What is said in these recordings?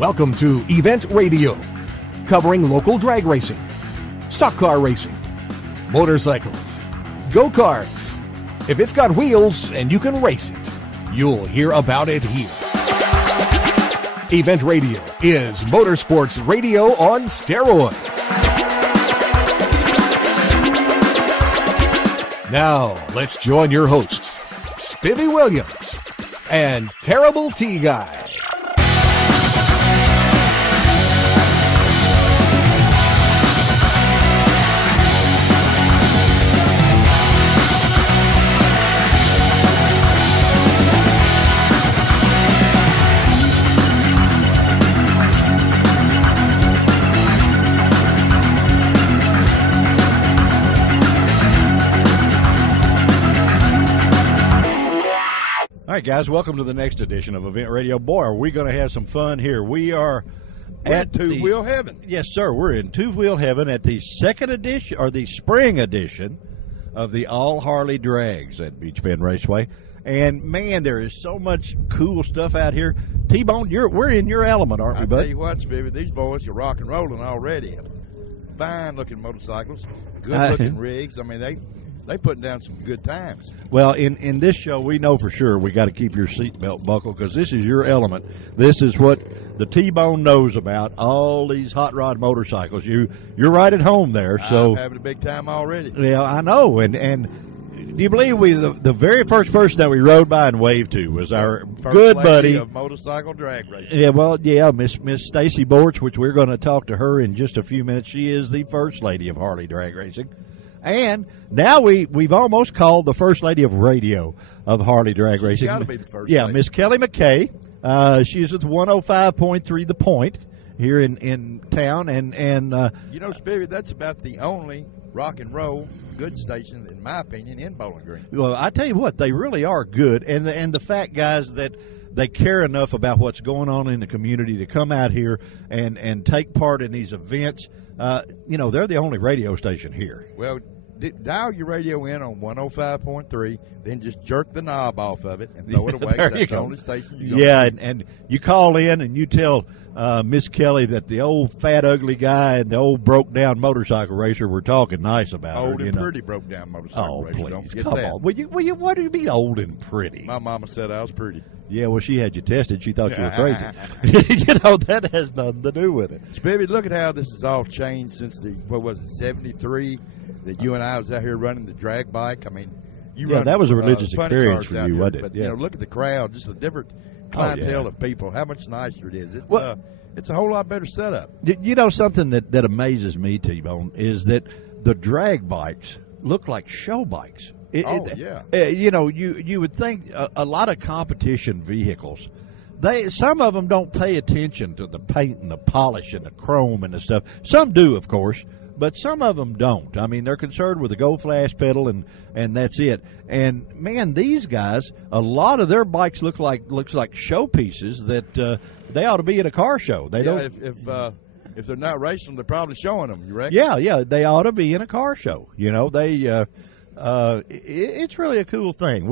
Welcome to Event Radio, covering local drag racing, stock car racing, motorcycles, go-karts. If it's got wheels and you can race it, you'll hear about it here. Event Radio is motorsports radio on steroids. Now, let's join your hosts, Spivvy Williams and Terrible T Guy. All right, guys, welcome to the next edition of Event Radio. Boy, are we going to have some fun here. We are at two-wheel heaven. Yes, sir. We're in two-wheel heaven at the second edition, or the spring edition, of the All Harley Drags at Beach Bend Raceway. And, man, there is so much cool stuff out here. T-Bone, we're in your element, aren't we, bud? I tell you what, Spivvy, these boys are rock and rolling already. Fine-looking motorcycles, good-looking rigs. I mean, they putting down some good times. Well, in this show, we know for sure we got to keep your seatbelt buckled because this is your element. This is what the T-Bone knows about, all these hot rod motorcycles. You're right at home there. So I'm having a big time already. Yeah, I know. And do you believe the very first person that we rode by and waved to was our First good lady buddy of motorcycle drag racing. Yeah, well, yeah, Miss Stacy Borch, which we're going to talk to her in just a few minutes. She is the first lady of Harley drag racing. And now we've almost called the first lady of radio of Harley drag racing. She's got to be the first Yeah, lady. Miss Kelly McKay. She's with 105.3 The Point here in town. And You know, Spivvy, that's about the only rock and roll good station, in my opinion, in Bowling Green. well, I tell you what, they really are good. And the fact, guys, that they care enough about what's going on in the community to come out here and take part in these events. They're the only radio station here. Well, dial your radio in on 105.3, then just jerk the knob off of it and throw it away. There you That's the go. only station you're going to and you call in and you tell Miss Kelly that the old fat ugly guy and the old broke down motorcycle racer were talking nice about her. Old and pretty broke down motorcycle Oh, racer. please, Don't forget come that. on. What do you mean old and pretty? My mama said I was pretty. Yeah, well, she had you tested. She thought you were crazy. That has nothing to do with it. Spivvy, look at how this has all changed since the, 73, that you and I was out here running the drag bike. I mean, that was a religious funny experience cars for out you, here, wasn't it? But, Yeah. look at the crowd, just a different clientele of people, how much nicer it is. It's a whole lot better setup. You know, something that amazes me, T-Bone, is that the drag bikes look like show bikes. You would think a lot of competition vehicles, some of them don't pay attention to the paint and the polish and the chrome and the stuff. Some do, of course, but some of them don't. I mean, they're concerned with the Go Flash pedal and that's it. And man, these guys, a lot of their bikes looks like showpieces that they ought to be in a car show. They don't. If they're not racing, they're probably showing them. You reckon? Yeah, they ought to be in a car show. It's really a cool thing.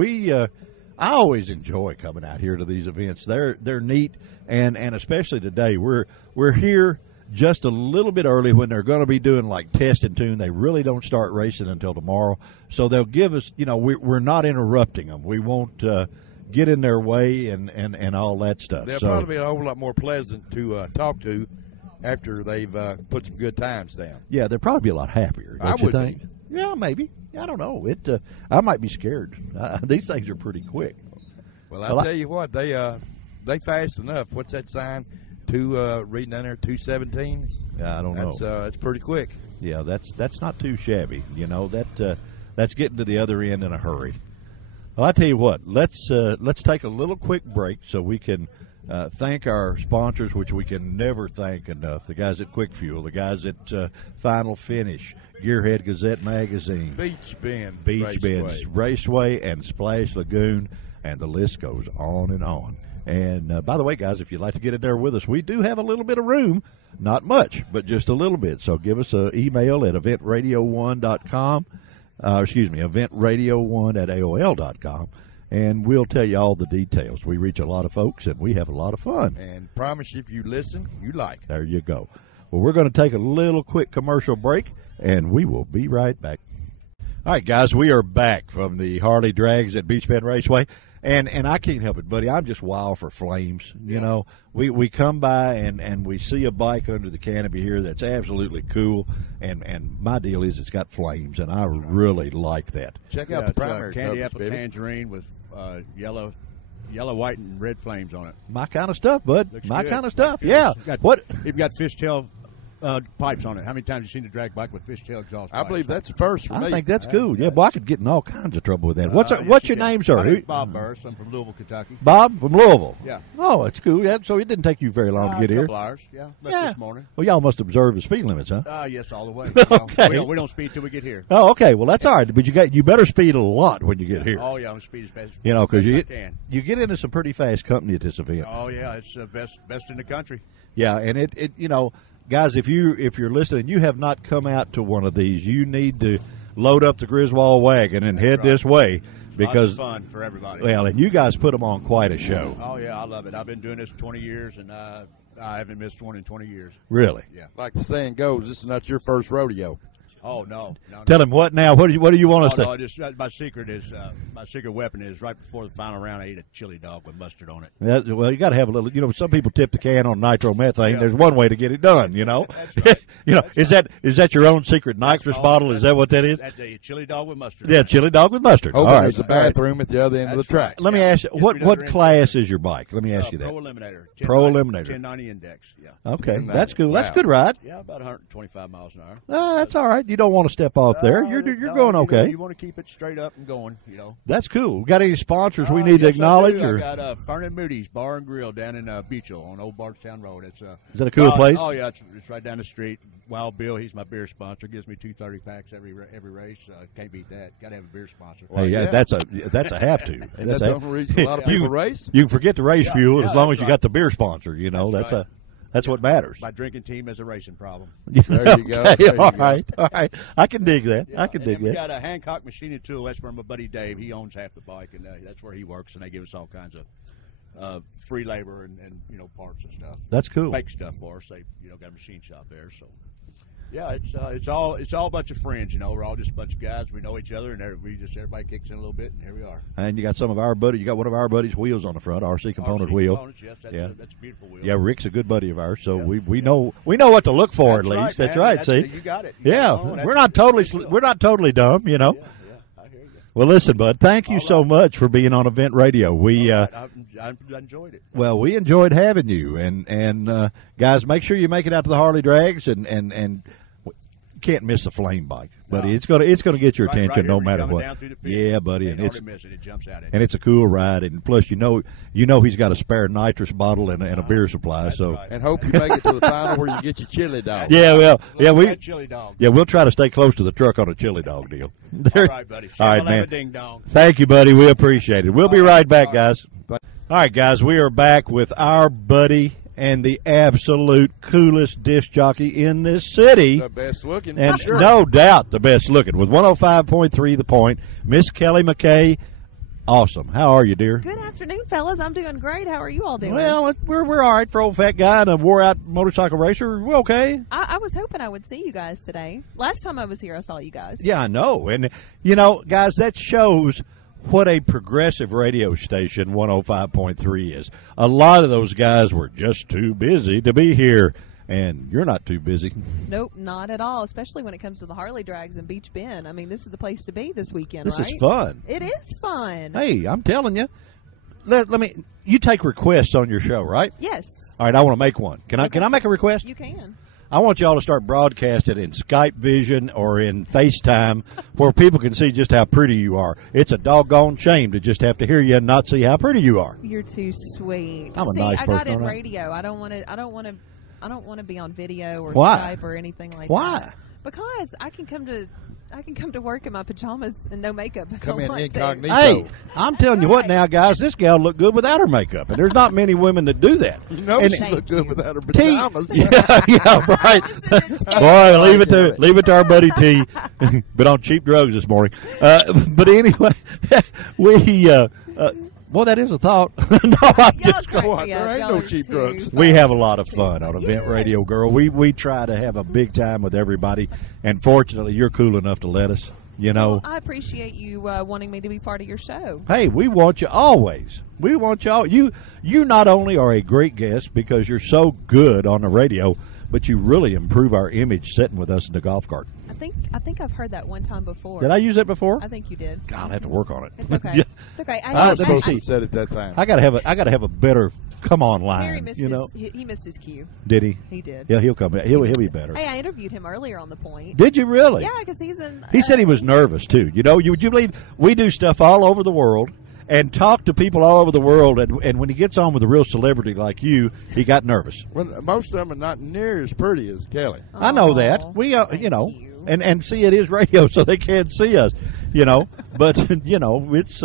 I always enjoy coming out here to these events. They're neat, and especially today, we're here just a little bit early when they're going to be doing like test and tune. They really don't start racing until tomorrow, so they'll give us. We're not interrupting them. We won't get in their way and all that stuff. They'll probably be a whole lot more pleasant to talk to after they've put some good times down. Yeah, they'll probably be a lot happier. Don't you think? Be. Yeah, maybe. I don't know. I might be scared. These things are pretty quick. Well, I'll tell you what, they fast enough. What's that sign? Reading down there, 217. I don't know. That's pretty quick. Yeah, that's not too shabby. That's getting to the other end in a hurry. Well, I tell you what, let's take a little quick break so we can thank our sponsors, which we can never thank enough. The guys at Quick Fuel, the guys at Final Finish, Gearhead Gazette Magazine, Beach Bend Raceway, and Splash Lagoon, and the list goes on and on. And by the way, guys, if you'd like to get in there with us, we do have a little bit of room. Not much, but just a little bit. So give us an email at eventradio1.com. Eventradio1@aol.com. and we'll tell you all the details. We reach a lot of folks, and we have a lot of fun. And promise you, if you listen, you like it. There you go. Well, we're going to take a little quick commercial break, and we will be right back. All right, guys, we are back from the Harley Drags at Beach Bend Raceway. And I can't help it, buddy. I'm just wild for flames. You know, we come by and we see a bike under the canopy here that's absolutely cool. And my deal is it's got flames, and I really like that. Check out the primary candy covers, apple baby. Tangerine with yellow, white, and red flames on it. My kind of stuff, bud. Looks My good. kind of stuff. Looks Yeah. good. What? You've got fishtail pipes on it. How many times have you seen a drag bike with fishtail exhaust I pipes? believe that's the first for me. I think that's cool. Yeah, boy, I could get in all kinds of trouble with that. What's your name, sir? My name's Bob Burris. I'm from Louisville, Kentucky. Bob from Louisville. Yeah. Oh, it's cool. Yeah, so it didn't take you very long to get A here. couple hours. Yeah. Left this morning. Well, y'all must observe the speed limits, huh? Yes, all the way. Okay. We don't speed till we get here. Oh, okay. Well, that's all right. But you better speed a lot when you get here. Oh yeah, I'm speed as fast as You know, because I can. you get into some pretty fast company at this event. Oh yeah, it's best in the country. Yeah, and it you know, guys, if you're listening, you have not come out to one of these, you need to load up the Griswold wagon and head this way because lots of fun for everybody. Well, and you guys put them on quite a show. Oh yeah, I love it. I've been doing this 20 years, and I haven't missed one in 20 years. Really? Yeah. Like the saying goes, this is not your first rodeo. Oh no. Tell him what now? What do you want us to? No, just my secret weapon is right before the final round. I ate a chili dog with mustard on it. Well, you got to have a little. You know, some people tip the can on nitromethane. Yeah. There's one way to get it done. You know. That's right. You know, That's is that your own secret nitrous bottle? Is that what that is? That's a chili dog with mustard. Yeah, chili dog with mustard. Oh, all right. there's a bathroom at the other end of the That's track. right. Let me ask you, Get what rid of the class is your bike? Let me ask you that. Pro Eliminator. Pro Eliminator. 1090 index. Yeah. Okay, Wow. that's cool. That's a good ride. Yeah, about 125 miles an hour. That's all right. You don't want to step off there. You're going okay. You want to keep it straight up and going. You know. That's cool. Got any sponsors we need to Yes, acknowledge? I Or got Fern & Moody's Bar and Grill down in Beachville on Old Bardstown Road. It's is that a cool place? Oh yeah, it's right down the street. Wild Bill, he's my beer sponsor. Gives me 2 30-packs every race. Can't beat that. Got to have a beer sponsor. Hey, yeah. that's a have to. And that's the only reason a lot of people race. You can forget the race fuel as long that's as you right. got the beer sponsor. You know, that's what matters. My drinking team has a racing problem. There you go. Okay, There you all go. right, all right. I can dig that. Yeah, I can and dig then we that. got a Hancock Machining Tool. That's where my buddy Dave. He owns half the bike, and that's where he works. And they give us all kinds of free labor and parts and stuff. That's cool. Make stuff for us. They got a machine shop there. So yeah, it's all a bunch of friends. We're all just a bunch of guys. We know each other, and everybody kicks in a little bit, and here we are. And you got some of our buddies. You got one of our buddies' wheels on the front, RC component RC wheel. Components, yes, that's a beautiful wheel. Yeah, Rick's a good buddy of ours, so we know what to look for at least. Right, That's man. right. See, You got it. yeah, we're not totally dumb, Yeah, I hear you. Well, listen, bud, thank you so much for being on Event Radio. We I enjoyed it. well, we enjoyed having you, and guys, make sure you make it out to the Harley Drags, and you can't miss the flame bike, buddy. No. It's gonna get your attention right no here, matter coming what. down through the pit. Yeah, buddy, You and can't it's hardly miss it. It jumps out at and you. it's a cool ride, and plus you know he's got a spare nitrous bottle and a beer supply. That's So right. And hope you make it to the final where you get your chili dog. yeah, well, yeah, Little red chili dog. we'll try to stay close to the truck on a chili dog deal. All right, buddy. All right, Shalala man. Ding dong. Thank you, buddy. We appreciate it. We'll be All right. right back, All right. guys. All right, guys, we are back with our buddy and the absolute coolest disc jockey in this city. The best looking, And for sure. no doubt the best looking with 105.3 The Point, Miss Kelly McKay. Awesome. How are you, dear? Good afternoon, fellas. I'm doing great. How are you all doing? Well, we're all right for old fat guy and a wore-out motorcycle racer. We're okay. I was hoping I would see you guys today. Last time I was here, I saw you guys. Yeah, I know. And, guys, that shows what a progressive radio station 105.3 is. A lot of those guys were just too busy to be here, and you're not too busy. Nope, not at all, especially when it comes to the Harley Drags in Beach Bend. I mean, this is the place to be this weekend, This right? is fun. It is fun. Hey, I'm telling you. Let me. You take requests on your show, right? Yes. All right, I want to make one. Can Okay. I make a request? You can. I want y'all to start broadcasting in Skype Vision or in FaceTime where people can see just how pretty you are. It's a doggone shame to just have to hear you and not see how pretty you are. You're too sweet. I'm a See, nice I got person, in aren't I? radio. I don't want to be on video or Why? Skype or anything like Why? that. Because I can come to work in my pajamas and no makeup. If Come I in want to. incognito. Hey, I'm telling you what right. now, guys, this gal looked good without her makeup, and there's not many women that do that. You know And she Thank looked good you. without her T, pajamas. yeah, right. Boy, leave it to our buddy T. Been on cheap drugs this morning. But anyway, we Well, that is a thought. No, I'm Y'all just crack What? me up. There ain't Y'all no are cheap too drugs. funny. We have a lot of fun on Event Yes. Radio, girl. We try to have a big time with everybody, and fortunately, you're cool enough to let us. You know, Well, I appreciate you wanting me to be part of your show. hey, we want you always. We want you all. You not only are a great guest because you're so good on the radio, but you really improve our image sitting with us in the golf cart. I think I've heard that one time before. Did I use that before? I think you did. God, I'll have to work on it. It's okay. Yeah. It's okay. I was Most supposed of to- said at that time. I gotta have a better come on Terry line. missed You know, he missed his cue. did he? He did. Yeah, he'll come back. He'll be better. Hey, I interviewed him earlier on the point. Did you really? Yeah, because he's in. He said he was nervous too. You know, would you believe we do stuff all over the world and talk to people all over the world, and when he gets on with a real celebrity like you, he got nervous. Well, most of them are not near as pretty as Kelly. I know Aw, that. We, thank you know, you. and see, it is radio, so they can't see us. You know, but you know, it's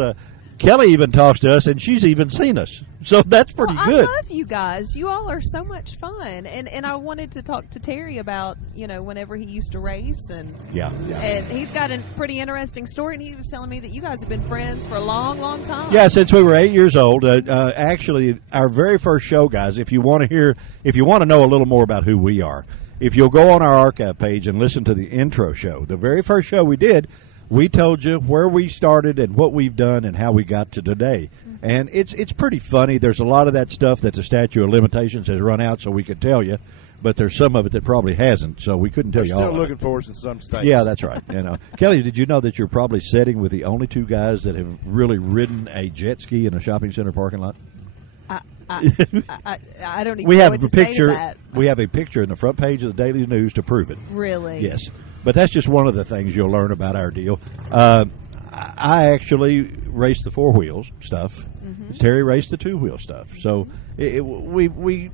Kelly even talks to us, and she's even seen us, so that's pretty Well, good. I love you guys. You all are so much fun, and I wanted to talk to Terry about whenever he used to race, and Yeah. and he's got a pretty interesting story. And he was telling me that you guys have been friends for a long, long time. Yeah, since we were 8 years old. Actually, our very first show, guys. If you want to know a little more about who we are, if you'll go on our archive page and listen to the intro show, the very first show we did, we told you where we started and what we've done and how we got to today. And it's pretty funny. There's a lot of that stuff that the statute of limitations has run out, so we could tell you, but there's some of it that probably hasn't, so we couldn't tell They're you all. still of it. looking for us in some states. Yeah, that's right. Kelly, did you know that you're probably sitting with the only two guys that have really ridden a jet ski in a shopping center parking lot? I don't even We know have what a to say to picture. that. We have a picture in the front page of the Daily News to prove it. Really? Yes, but that's just one of the things you'll learn about our deal. I actually raced the four wheels stuff. Mm-hmm. Terry raced the two wheel stuff. So we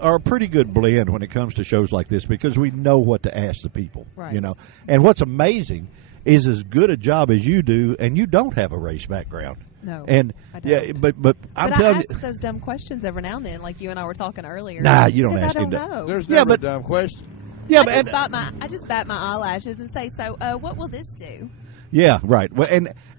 are a pretty good blend when it comes to shows like this because we know what to ask the people. Right. You know, and what's amazing is as good a job as you do, and you don't have a race background. No, And I don't. yeah, but I'm But I telling ask you, those dumb questions every now and then, like you and I were talking earlier. Nah, you don't because ask I him don't that. know. There's Yeah, never but- a dumb question. yeah, I but just bat my eyelashes and say, so what will this do? yeah, right. Well,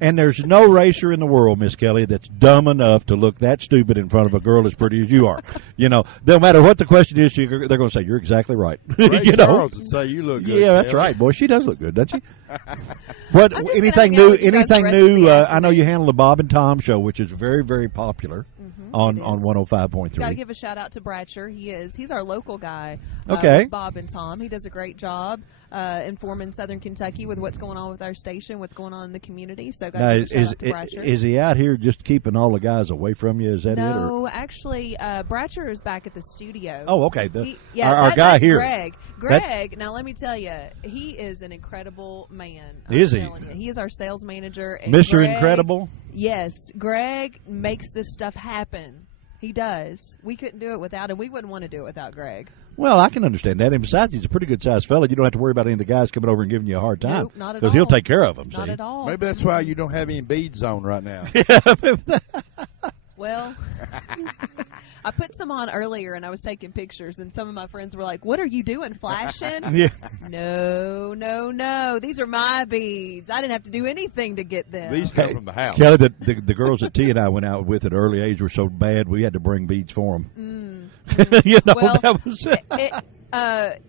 and there's no racer in the world, Miss Kelly, that's dumb enough to look that stupid in front of a girl as pretty as you are. You know, no matter what the question is, they're going to say you're exactly right. Ray You know? Charles would say you look good. Yeah, that's Kelly. right, boy. She does look good, doesn't she? What? I'm just Anything gonna hang out new? with you guys Anything the rest of new? the I know afternoon. you handle the Bob and Tom show, which is very, very popular on it on is. 105.3. Got to give a shout out to Bratcher. He's our local guy. Okay. With Bob and Tom. He does a great job informing Southern Kentucky with what's going on with our station, what's going on in the community. So got Now, to give a shout out to Bratcher. is he out here just keeping all the guys away from you? Is that it? Or? No, actually, Bratcher is back at the studio. Oh, okay. Our that- guy that's here. Greg. Greg, now let me tell you, he is an incredible man. Is he? Telling you. He is our sales manager. And Mr. Greg- Incredible? Yes. Greg makes this stuff happen. He does. We couldn't do it without him. We wouldn't want to do it without Greg. Well, I can understand that. And besides, he's a pretty good sized fella. You don't have to worry about any of the guys coming over and giving you a hard time. Nope, not at Because he'll all. take care of them. Not see? at all. Maybe that's why you don't have any beads on right now. Well, I put some on earlier and I was taking pictures, and some of my friends were like, "What are you doing, flashing?" Yeah. No. These are my beads. I didn't have to do anything to get them. These come from the house. Kelly, the girls that T and I went out with at an early age were so bad we had to bring beads for them. You know, Well, that was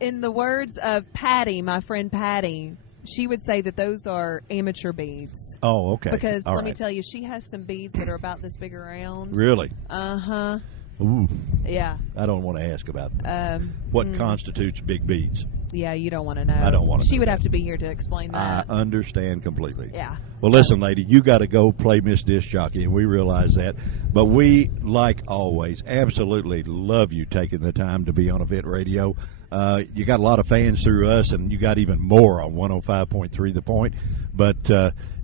in the words of Patty, my friend Patty, she would say that those are amateur beads. Oh, okay. Because All let me right. tell you, she has some beads that are about this big around. Really? Uh-huh. Ooh, Yeah. I don't want to ask about what constitutes big beads. Yeah, you don't want to know. I don't wanna She know would that. have to be here to explain I that. understand completely. Yeah. Well, listen, lady, you got to go play Miss Disc Jockey, and we realize that. But we, like always, absolutely love you taking the time to be on Event Radio. You got a lot of fans through us, and you got even more on 105.3 The Point. But,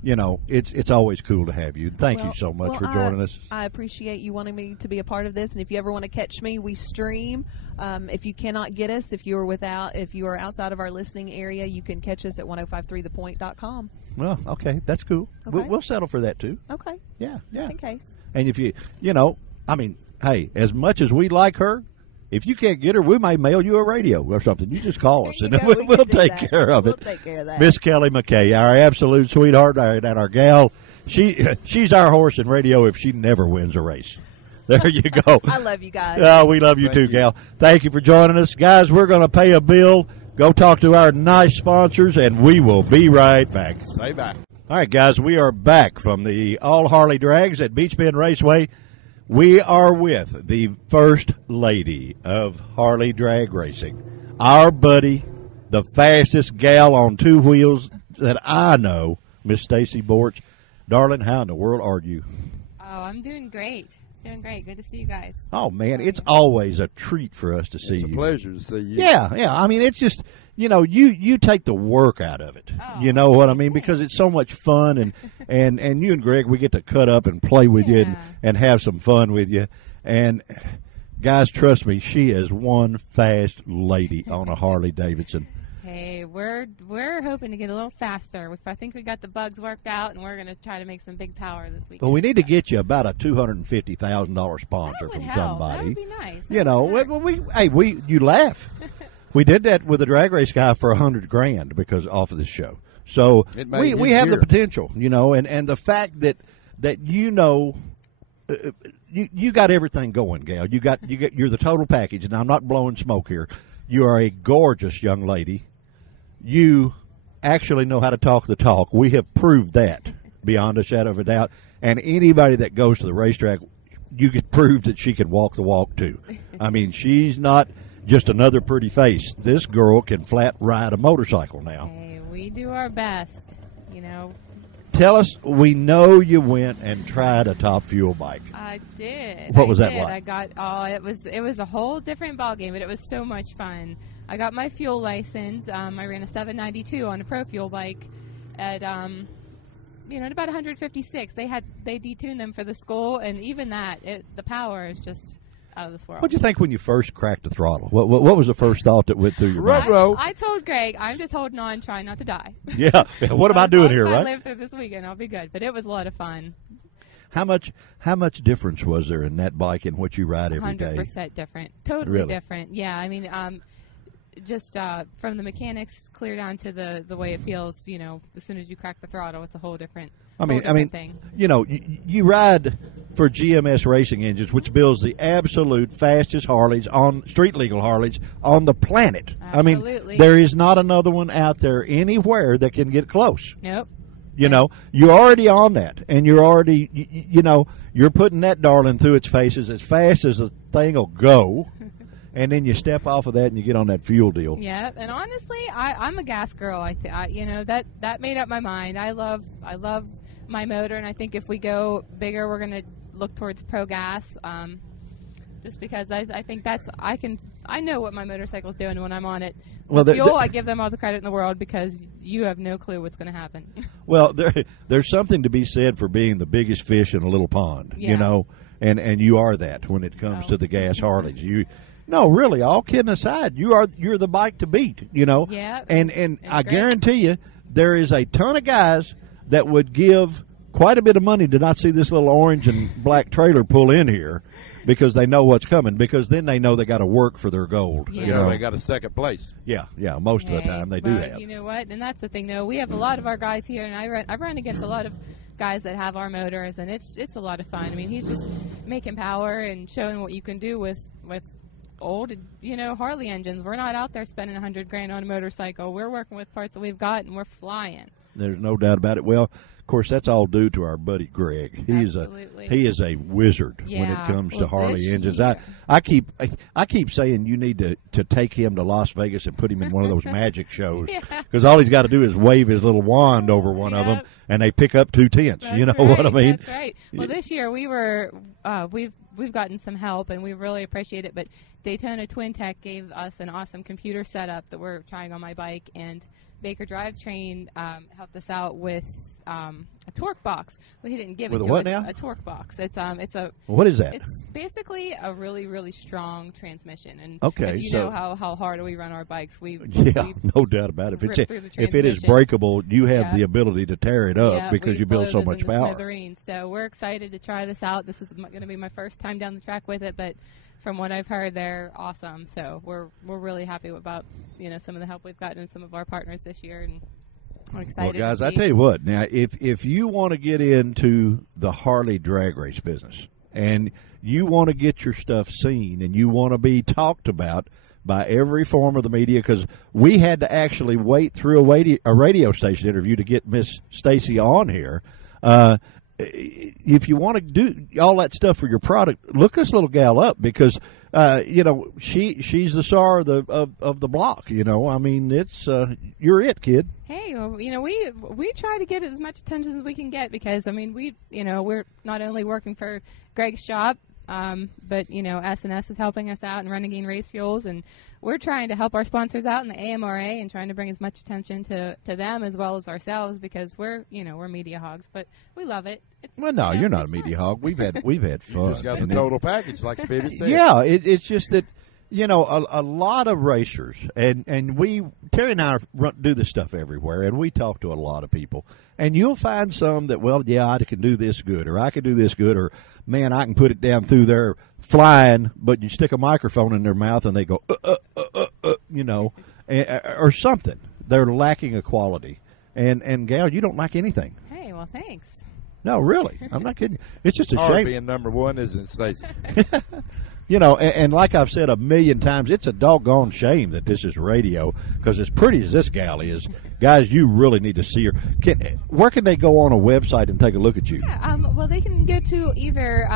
you know, it's always cool to have you. Thank you so much for joining us. I appreciate you wanting me to be a part of this. And if you ever want to catch me, we stream. If you cannot get us, if you are outside of our listening area, you can catch us at 1053thepoint.com. Well, okay, that's cool. Okay. We'll settle for that, too. Okay. Yeah, Just yeah. in case. And if you know, I mean, hey, as much as we like her, If you can't get her, we may mail you a radio or something. You just call us, and We we'll can do take that. care of We'll it. take care of that. Miss Kelly McKay, our absolute sweetheart, and our gal. She's our horse in radio if she never wins a race. There you go. I love you guys. Oh, we love you too, gal. Thank you for joining us. Guys, we're going to pay a bill, go talk to our nice sponsors, and we will be right back. Stay back. All right, guys, we are back from the All Harley Drags at Beach Bend Raceway. We are with the First Lady of Harley Drag Racing, our buddy, the fastest gal on two wheels that I know, Miss Stacy Borch. Darling, how in the world are you? Oh, I'm doing great. Doing great. Good to see you guys. Oh, man, it's always a treat for us to see you. It's a pleasure to see you. Yeah. I mean, it's just, you take the work out of it. Oh, you know what I mean? Because it's so much fun, and you and Greg, we get to cut up and play with you and have some fun with you. And, guys, trust me, she is one fast lady on a Harley Davidson. Hey, we're hoping to get a little faster. I think we got the bugs worked out, and we're going to try to make some big power this weekend. Well, we need to get you about a $250,000 sponsor That would from help. somebody. That would be nice. You laugh. We did that with a drag race guy for $100,000 because off of this show. So we have the potential, and the fact that you got everything going, gal. You're the total package, and I'm not blowing smoke here. You are a gorgeous young lady. You actually know how to talk the talk. We have proved that beyond a shadow of a doubt. And anybody that goes to the racetrack, you can prove that she can walk the walk too. I mean, she's not just another pretty face. This girl can flat ride a motorcycle now. Hey, we do our best, Tell us, we know you went and tried a Top Fuel bike. I did. What was that like? It was a whole different ballgame, but it was so much fun. I got my fuel license. I ran a 792 on a Pro Fuel bike at at about 156. They detuned them for the school, and even that, the power is just out of this world. What'd you think when you first cracked the throttle? What was the first thought that went through your mind? I told Greg, I'm just holding on, trying not to die. Yeah. What am I doing here, right? If I live through this weekend, I'll be good. But it was a lot of fun. How much difference was there in that bike and what you ride every day? 100% different. Totally different. Yeah, I mean, just from the mechanics clear down to the way it feels, as soon as you crack the throttle, it's a whole different thing. You ride for GMS Racing Engines, which builds the absolute fastest Harleys on street legal Harleys on the planet. Absolutely. I mean, there is not another one out there anywhere that can get close. Nope. You're already on that, and you're already, you're putting that darling through its paces as fast as the thing will go. And then you step off of that and you get on that fuel deal. Yeah, and honestly, I'm a gas girl. That made up my mind. I love my motor, and I think if we go bigger, we're gonna look towards pro gas. Just because I think I know what my motorcycle's doing when I'm on it. Well, fuel, I give them all the credit in the world because you have no clue what's going to happen. Well, there's something to be said for being the biggest fish in a little pond, and you are that when it comes to the gas Harleys. No, really, all kidding aside, you're the bike to beat, Yeah. And I guarantee you there is a ton of guys that would give quite a bit of money to not see this little orange and black trailer pull in here because they know what's coming, because then they know they got to work for their gold. Yeah. They got a second place. Yeah, most of the time they do have. You know what? And that's the thing, though. We have a lot of our guys here, and I've run against a lot of guys that have our motors, and it's a lot of fun. I mean, he's just making power and showing what you can do with old, Harley engines. We're not out there spending $100,000 on a motorcycle. We're working with parts that we've got, and we're flying. There's no doubt about it. Well, of course, that's all due to our buddy Greg. He is a wizard when it comes to Harley engines. I keep saying you need to take him to Las Vegas and put him in one of those magic shows, because all he's got to do is wave his little wand over one of them, and they pick up 2 tenths. You know what I mean? That's right. Well, this year we've gotten some help, and we really appreciate it. But Daytona Twin Tech gave us an awesome computer setup that we're trying on my bike, and Baker Drivetrain helped us out with a torque box. Well, he didn't give With it a to what us. now? A torque box. It's What is that? It's basically a really, really strong transmission. And Okay, if you so- know how hard we run our bikes, we No doubt about it. rip through the If it is transmissions. breakable, you have Yeah. the ability to tear it up Yeah, because we you build blow so those much into power. smithereens. So we're excited to try this out. This is going to be my first time down the track with it, but from what I've heard, they're awesome. So we're really happy about some of the help we've gotten and some of our partners this year, and we're excited. Well, guys, to I see. tell you what. Now, if you want to get into the Harley drag race business and you want to get your stuff seen and you want to be talked about by every form of the media, because we had to actually wait through a radio station interview to get Miss Stacy on here. If you want to do all that stuff for your product, look this little gal up, because she's the star of the block. I mean, it's you're it, kid. Hey, well, we try to get as much attention as we can get, because we're not only working for Greg's shop, but S&S is helping us out in Renegade Race Fuels, and we're trying to help our sponsors out in the AMRA and trying to bring as much attention to them as well as ourselves, because we're media hogs, but we love it. Well, no, you're not a it's media fun. hog. We've had fun. Just got the And total package, like Spivey said. Yeah, it's just that a lot of racers, and Terry and I do this stuff everywhere, and we talk to a lot of people, and you'll find some that, well, yeah, I can do this good, or I can do this good, or man, I can put it down through there flying, but you stick a microphone in their mouth and they go or something. They're lacking a quality, and gal, you don't lack anything. Hey, well, thanks. No, really, I'm not kidding you. It's just a Hard shame. being number one, isn't it, Stacey? And like I've said a million times, it's a doggone shame that this is radio, because as pretty as this gal is, guys, you really need to see her. Where can they go on a website and take a look at you? Yeah, well, they can go to either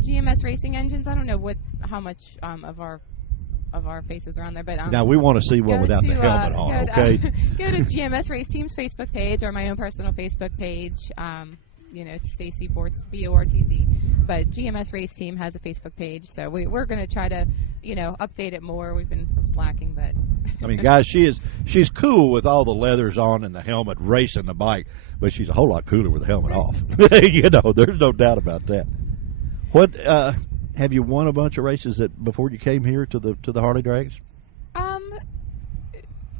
GMS Racing Engines. I don't know how much of our faces are on there, but Now, we want to see one go without to, the helmet on, go okay? Go to GMS Race Team's Facebook page or my own personal Facebook page. It's Stacy Bortz, BORTZ. But GMS Race Team has a Facebook page, so we're going to try to, update it more. We've been slacking, but I mean, guys, she's cool with all the leathers on and the helmet racing the bike, but she's a whole lot cooler with the helmet off. There's no doubt about that. What have you won a bunch of races before you came here to the Harley Drags?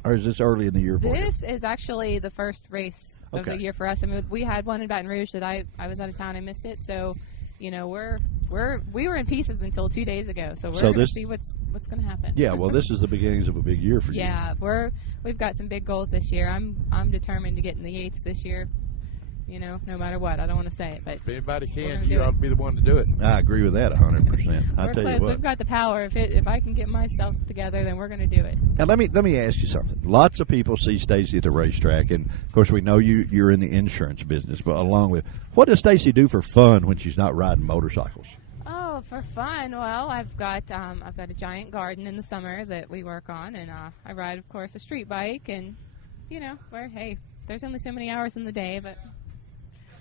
Or is this early in the year for you? This is actually the first race of Okay. the year for us. I mean, we had one in Baton Rouge that I was out of town. I missed it, so we were in pieces until 2 days ago. So we're going to see what's going to happen. Yeah, well, this is the beginnings of a big year for you. Yeah, we've got some big goals this year. I'm determined to get in the eights this year. No matter what. I don't want to say it, but If anybody We're can, gonna you do ought it. to be the one to do it. I agree with that 100%. I'll we're tell close. you what. We've got the power. If I can get my stuff together, then we're going to do it. Now let me ask you something. Lots of people see Stacy at the racetrack, and of course we know you're in the insurance business. But along with, what does Stacy do for fun when she's not riding motorcycles? Oh, for fun. Well, I've got a giant garden in the summer that we work on, and I ride, of course, a street bike, and there's only so many hours in the day, but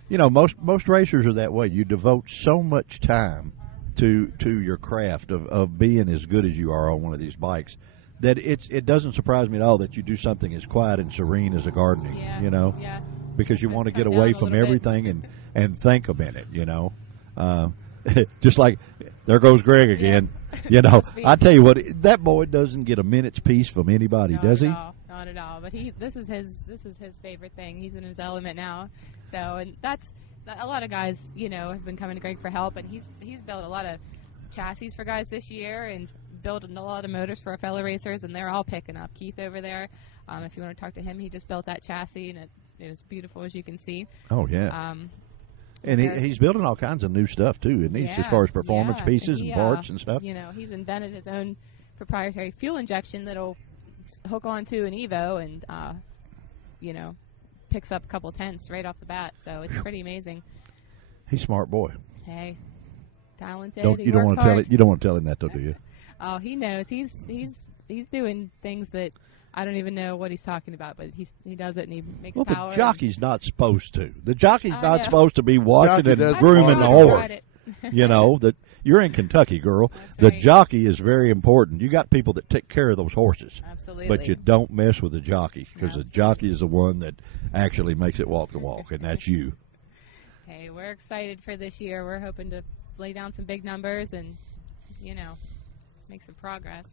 Most racers are that way. You devote so much time to your craft of being as good as you are on one of these bikes that it doesn't surprise me at all that you do something as quiet and serene as a gardening. yeah. Because you want to get Calm away down a from little bit. everything and think a minute. Just like there goes Greg again. Must be. I tell you what, that boy doesn't get a minute's peace from anybody, does he? Not at all. But this is his favorite thing. He's in his element now. So, and that's a lot of guys, have been coming to Greg for help, and he's built a lot of chassis for guys this year and building a lot of motors for our fellow racers, and they're all picking up. Keith over there, if you want to talk to him, he just built that chassis, and it is beautiful, as you can see. Oh yeah. And he's building all kinds of new stuff too, isn't he? As far as performance pieces and parts and stuff. He's invented his own proprietary fuel injection that'll hook onto an Evo and picks up a couple tenths right off the bat. So it's pretty amazing. He's a smart boy. Hey, talented. You don't want to tell it. You don't want to tell him that, though, do you? Oh, he knows. He's doing things that I don't even know what he's talking about, but he does it and he makes power. The jockey's not supposed to. The jockey's I not know. supposed to be watching Jockey and doesn't grooming the want to horse. Got it. You're in Kentucky, girl. That's The right. jockey is very important. You got people that take care of those horses. Absolutely. But you don't mess with the jockey, because the jockey is the one that actually makes it walk the walk, and that's you. Hey, we're excited for this year. We're hoping to lay down some big numbers and, make some progress.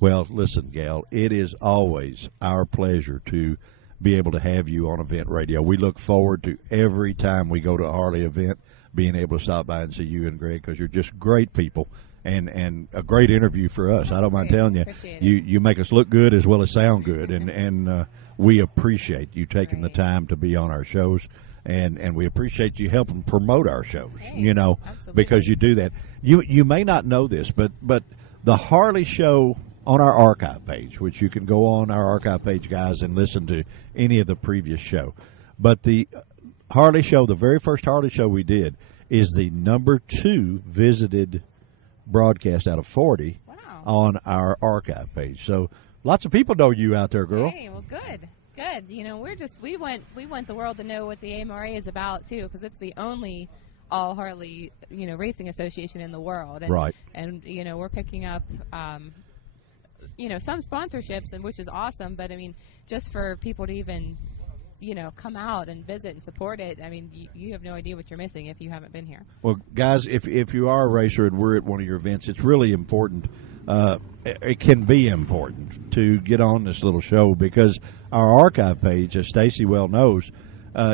Well, listen, Gal, it is always our pleasure to be able to have you on Event Radio. We look forward to every time we go to a Harley event being able to stop by and see you and Greg, because you're just great people and a great interview for us. I don't mind telling you, Appreciate it. you make us look good as well as sound good, and we appreciate you taking the time to be on our shows. And we appreciate you helping promote our shows, Hey, absolutely. because you do that. You may not know this, but the Harley show on our archive page, which you can go on our archive page, guys, and listen to any of the previous show. But the Harley show, the very first Harley show we did, is the number 2 visited broadcast out of 40 on our archive page. So lots of people know you out there, girl. Hey, well, good. We want the world to know what the AMRA is about too, because it's the only all Harley racing association in the world. And, Right. And we're picking up some sponsorships, and which is awesome. But I mean, just for people to even come out and visit and support it, I mean, you have no idea what you're missing if you haven't been here. Well, guys, if you are a racer and we're at one of your events, it's really important. It can be important to get on this little show, because our archive page, as Stacy well knows,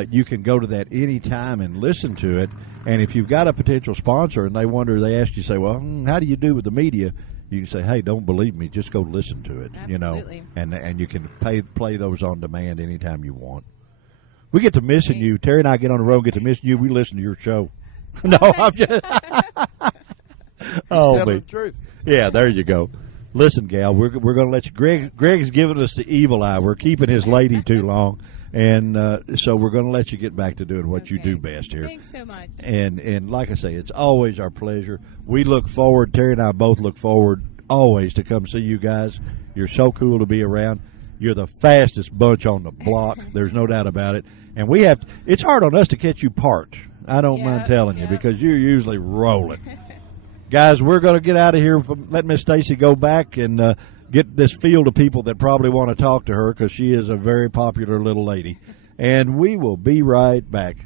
you can go to that any time and listen to it. And if you've got a potential sponsor and they ask you, say, well, how do you do with the media? You can say, hey, don't believe me, just go listen to it. Absolutely. And you can play those on demand anytime you want. We get to missing you. Terry and I get on the road and get to missing you. We listen to your show. No, I'm just. Telling man. the truth. Yeah, there you go. Listen, Gal, we're going to let you. Greg's giving us the evil eye. We're keeping his lady too long, and so we're going to let you get back to doing what you do best here. Thanks so much. And like I say, it's always our pleasure. We look forward. Terry and I both look forward always to come see you guys. You're so cool to be around. You're the fastest bunch on the block. There's no doubt about it. And it's hard on us to catch you parked. I don't mind telling you, because you're usually rolling. Guys, we're going to get out of here. Let Miss Stacy go back and get this field of people that probably want to talk to her, because she is a very popular little lady. And we will be right back.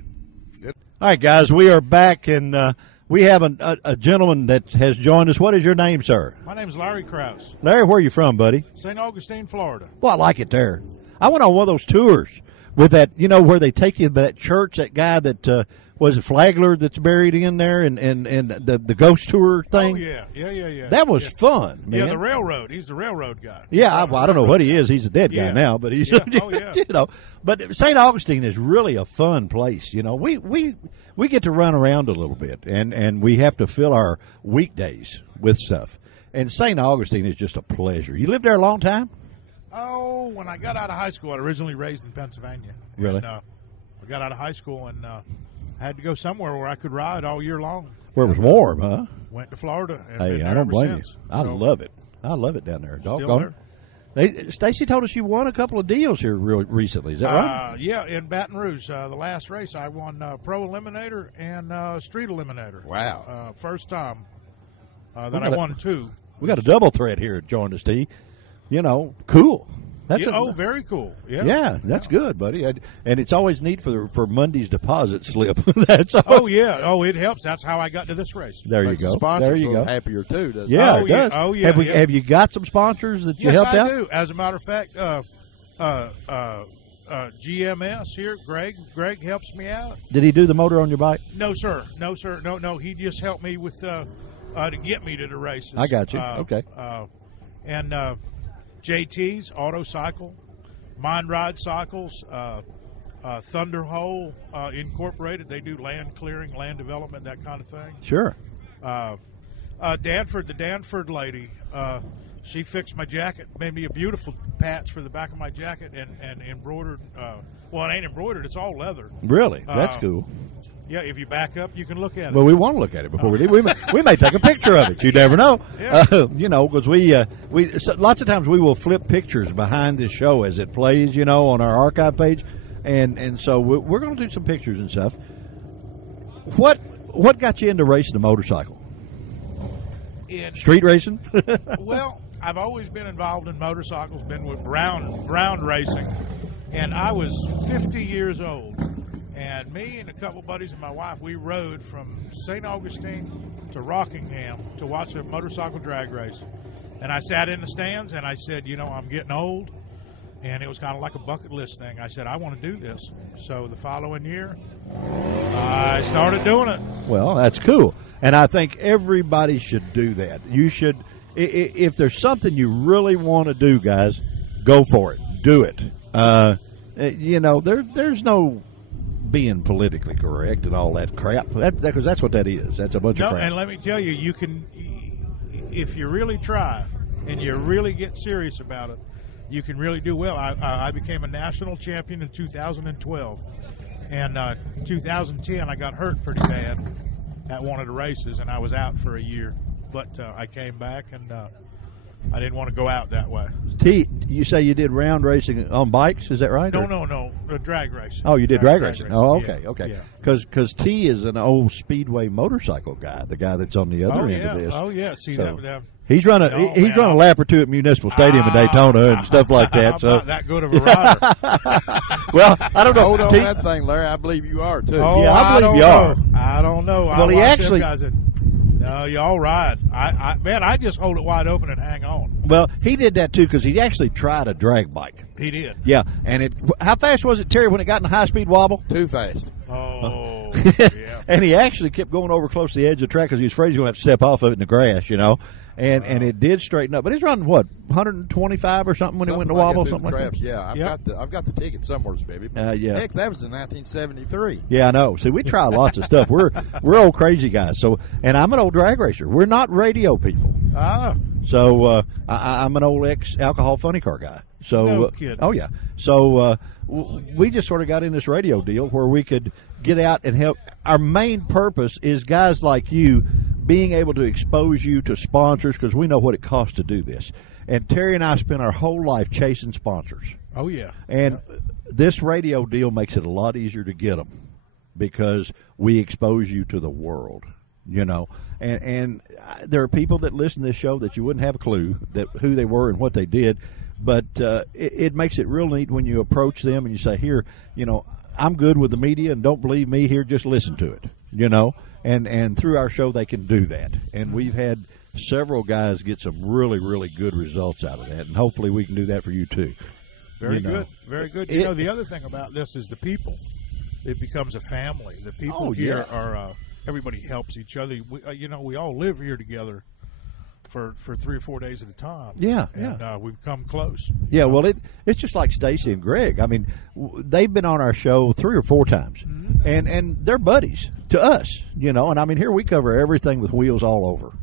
All right, guys, we are back, and we have a gentleman that has joined us. What is your name, sir? My name's Larry Krause, Larry, where are you from, buddy? St. Augustine, Florida. Well, I like it there. I went on one of those tours with that, where they take you to that church, that guy that was it Flagler that's buried in there, and the ghost tour thing. Oh, yeah. That was fun, man. Yeah, the railroad. He's the railroad guy. Yeah, I don't know what he is. He's a dead guy now, but he's Oh, yeah. But St. Augustine is really a fun place. We get to run around a little bit, and we have to fill our weekdays with stuff. And St. Augustine is just a pleasure. You lived there a long time? Oh, when I got out of high school, I originally raised in Pennsylvania. Really? And, I got out of high school and had to go somewhere where I could ride all year long. Where it was warm, huh? Went to Florida. And Hey, been I there don't ever blame since. you. I love it. I love it down there. Still Doggone. Stacy told us you won a couple of deals here recently. Is that right? Yeah, in Baton Rouge, the last race, I won Pro Eliminator and Street Eliminator. Wow. First time that I won 2. We got a double threat here at Join Us, T. Cool. Very cool. Yeah, that's good, buddy. And it's always neat for Monday's deposit slip. That's Oh yeah. Oh, it helps. That's how I got to this race. There you Makes the go. sponsors There you a go. little happier too, doesn't Yeah, Oh, it yeah. does. Oh, yeah, yeah. Have you got some sponsors that you Yes, helped I out? do. As a matter of fact, GMS here, Greg helps me out. Did he do the motor on your bike? No, sir. No. He just helped me with to get me to the races. I got you. Okay. And JT's Auto Cycle, Mind Ride Cycles, Thunderhole Incorporated. They do land clearing, land development, that kind of thing. Sure. Danford, the Danford lady, she fixed my jacket, made me a beautiful patch for the back of my jacket, and embroidered. Well, it ain't embroidered; it's all leather. Really? That's cool. Yeah, if you back up, you can look at it. Well, we want to look at it before we do. We may take a picture of it. You never know. Yeah. Because we lots of times we will flip pictures behind this show as it plays, on our archive page, and so we're going to do some pictures and stuff. What got you into racing a motorcycle? Street racing? Well, I've always been involved in motorcycles, been with ground racing, and I was 50 years old. And me and a couple buddies and my wife, we rode from St. Augustine to Rockingham to watch a motorcycle drag race. And I sat in the stands and I said, I'm getting old. And it was kind of like a bucket list thing. I said, I want to do this. So the following year, I started doing it. Well, that's cool. And I think everybody should do that. You should, if there's something you really want to do, guys, go for it. Do it. There's no being politically correct and all that crap, because that's what that is. That's a bunch of crap. And let me tell you, you can, if you really try and you really get serious about it, you can really do well. I became a national champion in 2012, and 2010 I got hurt pretty bad at one of the races, and I was out for a year. But I came back, and I didn't want to go out that way. T, you say you did round racing on bikes? Is that right? No, drag racing. Oh, you did drag racing. Oh, okay, yeah, okay. Yeah. Because T is an old speedway motorcycle guy, the guy that's on the other end of this. Oh yeah, see so that. He's run a lap or two at Municipal Stadium in Daytona and stuff like that. I'm So not that good of a rider. Well, I don't know. Hold on that thing, Larry. I believe you are too. Yeah, I believe you are. I don't know. Well, he actually. No, y'all ride. I just hold it wide open and hang on. Well, he did that too because he actually tried a drag bike. He did. Yeah, and how fast was it, Terry, when it got in a high-speed wobble? Too fast. Oh, yeah. And he actually kept going over close to the edge of the track because he was afraid he was going to have to step off of it in the grass, And it did straighten up, but he's running what 125 or something when he went to wobble, something like that. Yeah, I've got the ticket somewhere, baby. Yeah. Heck, that was in 1973. Yeah, I know. See, we try lots of stuff. We're old crazy guys. So, and I'm an old drag racer. We're not radio people. So I'm an old ex-alcohol funny car guy. So, no kidding. Oh yeah. So we just sort of got in this radio deal where we could get out and help. Our main purpose is guys like you being able to expose you to sponsors because we know what it costs to do this. And Terry and I spent our whole life chasing sponsors. Oh, yeah. And this radio deal makes it a lot easier to get them because we expose you to the world, And there are people that listen to this show that you wouldn't have a clue that who they were and what they did. But it makes it real neat when you approach them and you say, here, I'm good with the media and don't believe me here, just listen to it, And through our show, they can do that. And we've had several guys get some really, really good results out of that. And hopefully we can do that for you, too. Very good. Very good. The other thing about this is the people. It becomes a family. The people here are everybody helps each other. We all live here together for 3 or 4 days at a time. Yeah, and we've come close. Yeah, well, it's just like Stacy and Greg. I mean, they've been on our show 3 or 4 times, and they're buddies to us, And I mean, here we cover everything with wheels all over,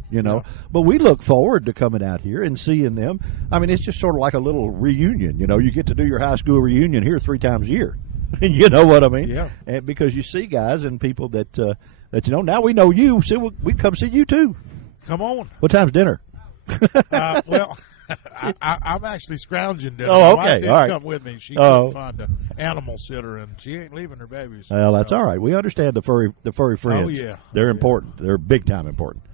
But we look forward to coming out here and seeing them. I mean, it's just sort of like a little reunion, You get to do your high school reunion here 3 times a year. You know what I mean? Yeah. And because you see guys and people that now we know you, so we come see you too. Come on. What time's dinner? Well, I'm actually scrounging dinner. Oh, okay. My wife didn't all right. come with me. She couldn't find an animal sitter, and she ain't leaving her babies. Well, that's all right. We understand the furry friends. Oh, yeah. They're important. They're big time important.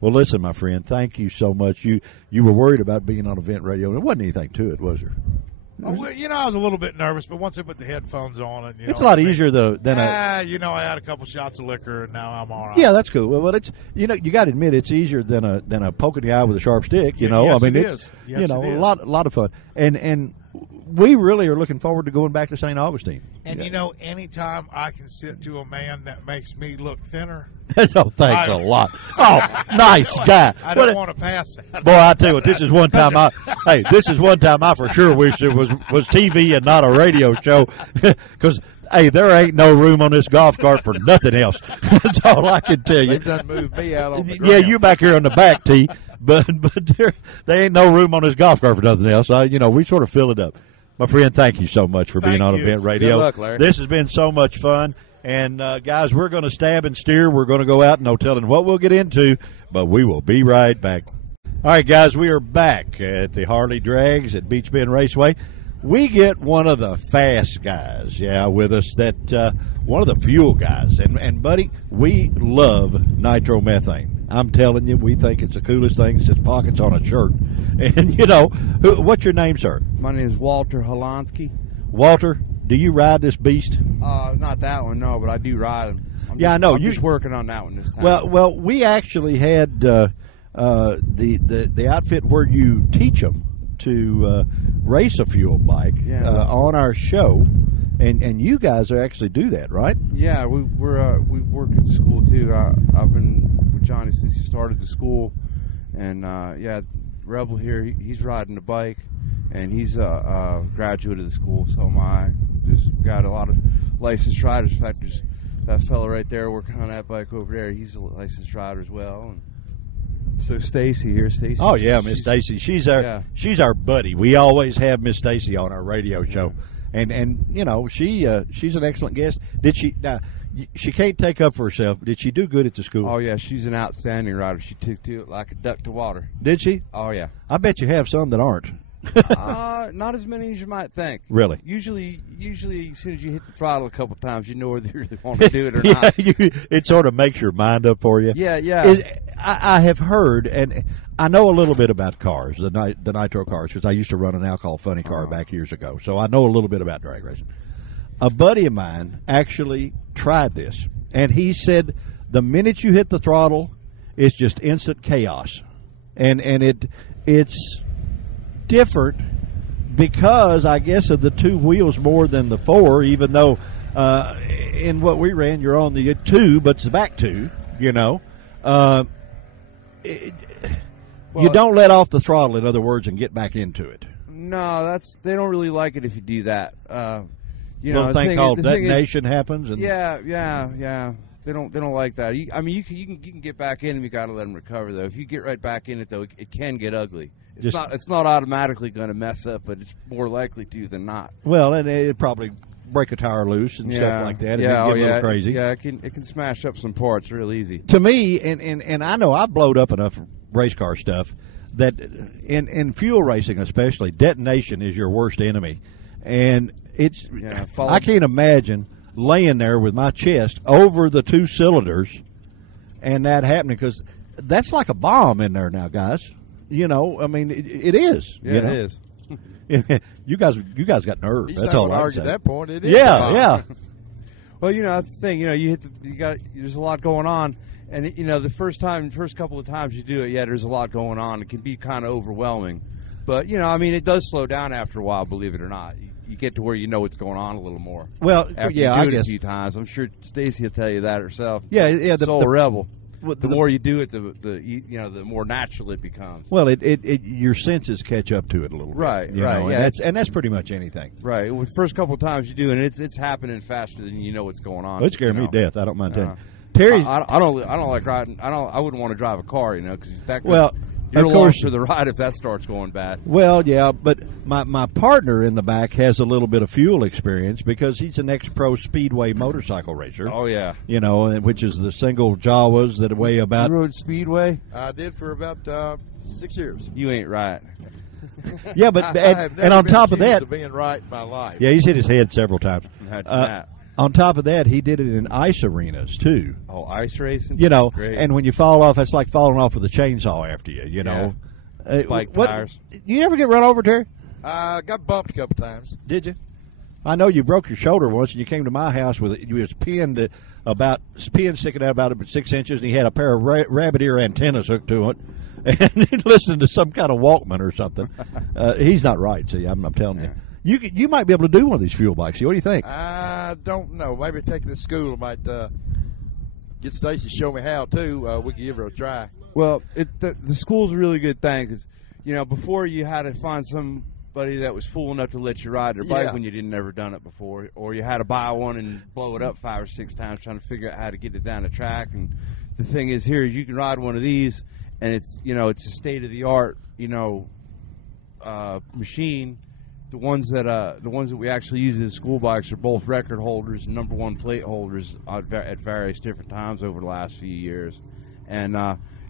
Well, listen, my friend, thank you so much. You were worried about being on event radio. There wasn't anything to it, was there? Oh, well, I was a little bit nervous, but once I put the headphones on, and it's a lot easier than I had a couple shots of liquor, and now I'm all right. Yeah, that's cool. Well, it's you got to admit it's easier than a poke in the eye with a sharp stick. Yes, I mean, it it's is. Yes, a lot of fun, and we really are looking forward to going back to St. Augustine. And anytime I can sit to a man that makes me look thinner. Oh, thanks a lot. Oh, nice guy. I don't want to pass that. Boy, I tell you what, this is one time I for sure wish it was TV and not a radio show, because hey, there ain't no room on this golf cart for nothing else. That's all I can tell you. They done moved me out on the ground. Yeah, you back here on the back tee, but there ain't no room on this golf cart for nothing else. We sort of fill it up. My friend, thank you so much for being on Event Radio. Good luck, Larry. This has been so much fun. And, guys, we're going to stab and steer. We're going to go out, no telling what we'll get into, but we will be right back. All right, guys, we are back at the Harley Drags at Beach Bend Raceway. We get one of the fast guys, with us, one of the fuel guys. And buddy, we love nitromethane. I'm telling you, we think it's the coolest thing since pockets on a shirt. And, what's your name, sir? My name is Walter Holonsky. Walter, do you ride this beast? Not that one, no, but I do ride them. I know. I'm just working on that one this time. Well, we actually had the outfit where you teach them to race a fuel bike on our show, and you guys actually do that, right? Yeah, we work at school too. I've been with Johnny since he started the school, and Rebel here, he's riding the bike, and he's a graduate of the school. So am I. Just got a lot of licensed riders. In fact, there's that fella right there working on that bike over there. He's a licensed rider as well. And so Stacy here, Stacy. Oh yeah, Miss Stacy. She's our buddy. We always have Miss Stacy on our radio show, and she's an excellent guest. Did she? Now, she can't take up for herself. Did she do good at the school? Oh yeah, she's an outstanding rider. She took to it like a duck to water. Did she? Oh yeah. I bet you have some that aren't. Not as many as you might think. Really? Usually, as soon as you hit the throttle a couple times, you know whether you really want to do it or not. It sort of makes your mind up for you. Yeah. I have heard, and I know a little bit about cars, the nitro cars, because I used to run an alcohol funny car back years ago, so I know a little bit about drag racing. A buddy of mine actually tried this, and he said the minute you hit the throttle, it's just instant chaos, and it's different because I guess of the two wheels more than the four, even though in what we ran you're on the two, but it's the back two, you don't let off the throttle, in other words, and get back into it. No, they don't really like it if you do that. Little thing called detonation happens, and yeah. They don't like that. You can get back in, and you got to let them recover though. If you get right back in it though, it can get ugly. It's not automatically going to mess up, but it's more likely to than not. Well, and it probably break a tire loose and stuff like that. Yeah, get a little crazy. Yeah, it can smash up some parts real easy. To me, and I know I've blowed up enough race car stuff that in fuel racing especially, detonation is your worst enemy, and it's I can't imagine laying there with my chest over the two cylinders and that happening, because that's like a bomb in there now, guys. I mean, it is. Yeah, it is. You guys got nerve. He's that's not all I argue say. at that point. It is. Yeah. Well, that's the thing. There's a lot going on, and the first couple of times you do it, there's a lot going on. It can be kind of overwhelming, but it does slow down after a while. Believe it or not, you get to where you know what's going on a little more. Well, after you do it a few times. I'm sure Stacy will tell you that herself. Yeah. The rebel. The more you do it, the more natural it becomes. Well, your senses catch up to it a little bit, right? And that's pretty much anything, right? Well, the first couple of times you do, and it's happening faster than you know what's going on. Well, it scared me to death. I don't mind telling you. Terry, I don't like riding. I wouldn't want to drive a car, because that. Well, you're along for the ride if that starts going bad. Well, yeah, but my partner in the back has a little bit of fuel experience because he's an ex-pro speedway motorcycle racer. Oh, yeah. Which is the single Jawas that weigh about... You rode speedway? I did for about 6 years. You ain't right. Yeah, but and on top of that... of being right in my life. Yeah, he's hit his head several times. Imagine on top of that, he did it in ice arenas, too. Oh, ice racing? Great. And when you fall off, it's like falling off with a chainsaw after you, know. Spike tires. You ever get run over, Terry? Got bumped a couple times. Did you? I know you broke your shoulder once, and you came to my house with it. You was pinned sticking out about 6 inches, and he had a pair of rabbit ear antennas hooked to it, and he listened to some kind of Walkman or something. He's not right. See, I'm telling you. You might be able to do one of these fuel bikes. What do you think? I don't know. Maybe taking the school I might get Stacy to show me how too. We can give her a try. Well, the school's a really good thing because, before you had to find somebody that was fool enough to let you ride their bike when you didn't ever done it before, or you had to buy one and blow it up 5 or 6 times trying to figure out how to get it down the track. And the thing is here is you can ride one of these, and it's a state of the art machine. The ones that we actually use as school bikes are both record holders and #1 plate holders at various different times over the last few years, and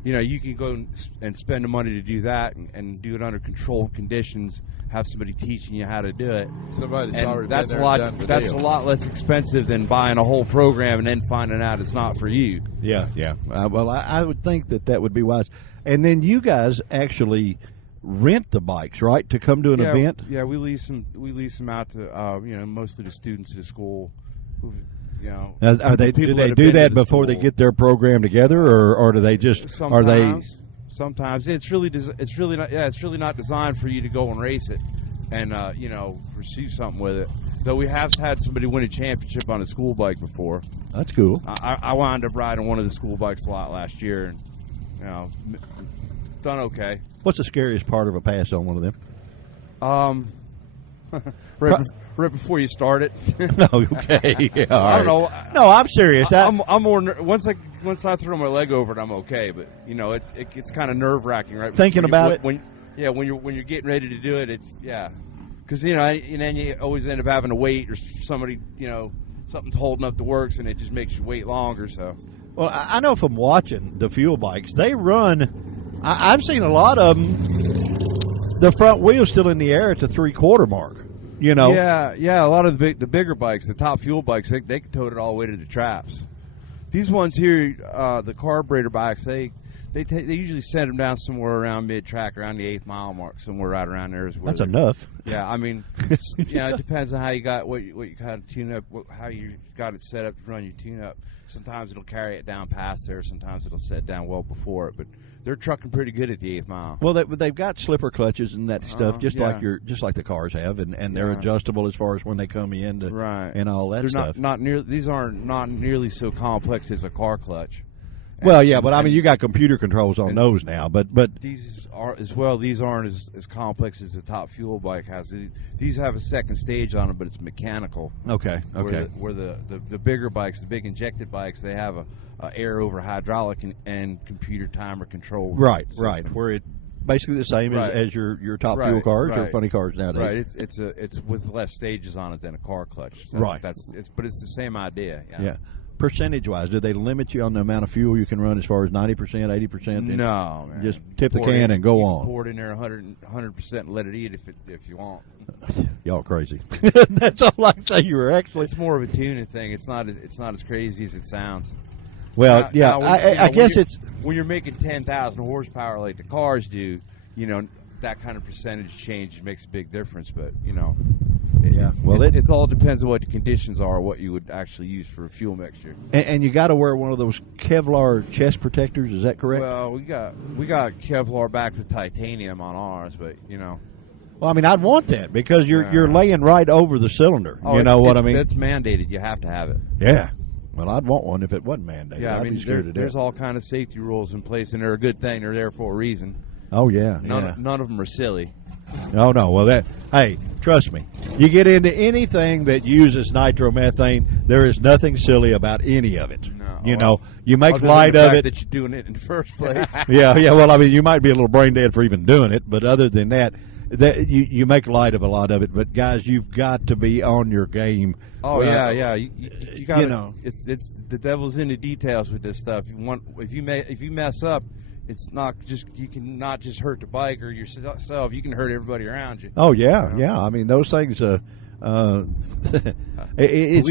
you can go and spend the money to do that and do it under controlled conditions. Have somebody teaching you how to do it. Somebody's And already that's been a there lot. and done the That's deal. a lot less expensive than buying a whole program and then finding out it's not for you. Yeah, yeah. Well, I would think that would be wise. And then you guys actually rent the bikes, right, to come to an event? Yeah, we lease them. We lease them out to most of the students at the school. Do people they that do have been that to the before they school. get their program together, or do they just Sometimes it's really not designed for you to go and race it and receive something with it. Though we have had somebody win a championship on a school bike before. That's cool. I wound up riding one of the school bikes a lot last year, and done okay. What's the scariest part of a pass on one of them? Right before you start it. Okay. Yeah, I don't know. No, I'm serious. I'm more once I throw my leg over it, I'm okay. But it's kind of nerve wracking, right? Thinking about it. When you're getting ready to do it, because and then you always end up having to wait, or somebody something's holding up the works, and it just makes you wait longer. So. Well, I know from watching the fuel bikes, they run. I've seen a lot of them. The front wheel's still in the air at the 3/4 mark. Yeah. A lot of the bigger bikes, the top fuel bikes, they can tote it all the way to the traps. These ones here, the carburetor bikes, they usually send them down somewhere around mid-track, around the 8th mile mark, somewhere right around there. That's enough. Yeah, I mean, it depends on how you got what you got to tune up, how you got it set up to run your tune-up. Sometimes it'll carry it down past there. Sometimes it'll set down well before it, but they're trucking pretty good at the 8th mile. Well, they've got slipper clutches and that stuff, just like the cars have, and they're adjustable as far as when they come in and all that stuff. These aren't not nearly so complex as a car clutch. Well, yeah, but I mean, you got computer controls on those now, but these are as well. These aren't as complex as the top fuel bike has. These have a second stage on them, but it's mechanical. Okay. Where the bigger bikes, the big injected bikes, they have a air over hydraulic and computer timer control. Right. system. Where it basically the same as your top fuel cars or funny cars nowadays. Right. It's with less stages on it than a car clutch. Right. But it's the same idea. Yeah. Percentage-wise, do they limit you on the amount of fuel you can run as far as 90%, 80%? No, man. Just tip the can and go on. Pour it in there 100% and let it eat if you want. Y'all crazy. That's all I can say. You were actually. It's more of a tuning thing. It's not as crazy as it sounds. Well, I guess it's when you're making 10,000 horsepower like the cars do. That kind of percentage change makes a big difference. But it all depends on what the conditions are, what you would actually use for a fuel mixture. And you got to wear one of those Kevlar chest protectors. Is that correct? Well, we got Kevlar backed with titanium on ours, but Well, I mean, I'd want that because you're laying right over the cylinder. Oh, you know what I mean? It's mandated. You have to have it. Yeah. Well, I'd want one if it wasn't mandated. Yeah, I'd be scared to death. There's all kind of safety rules in place, and they're a good thing. They're there for a reason. Oh, yeah. None of them are silly. No. Well, hey, trust me. You get into anything that uses nitromethane, there is nothing silly about any of it. No. You make light of it. That you're doing it in the first place. Yeah. Well, I mean, you might be a little brain dead for even doing it, but other than that you make light of a lot of it. But guys, you've got to be on your game. Oh yeah. You got it's the devil's in the details with this stuff. If you mess up, it's not just you can not just hurt the bike or yourself. You can hurt everybody around you. Oh yeah. I mean, those things. It's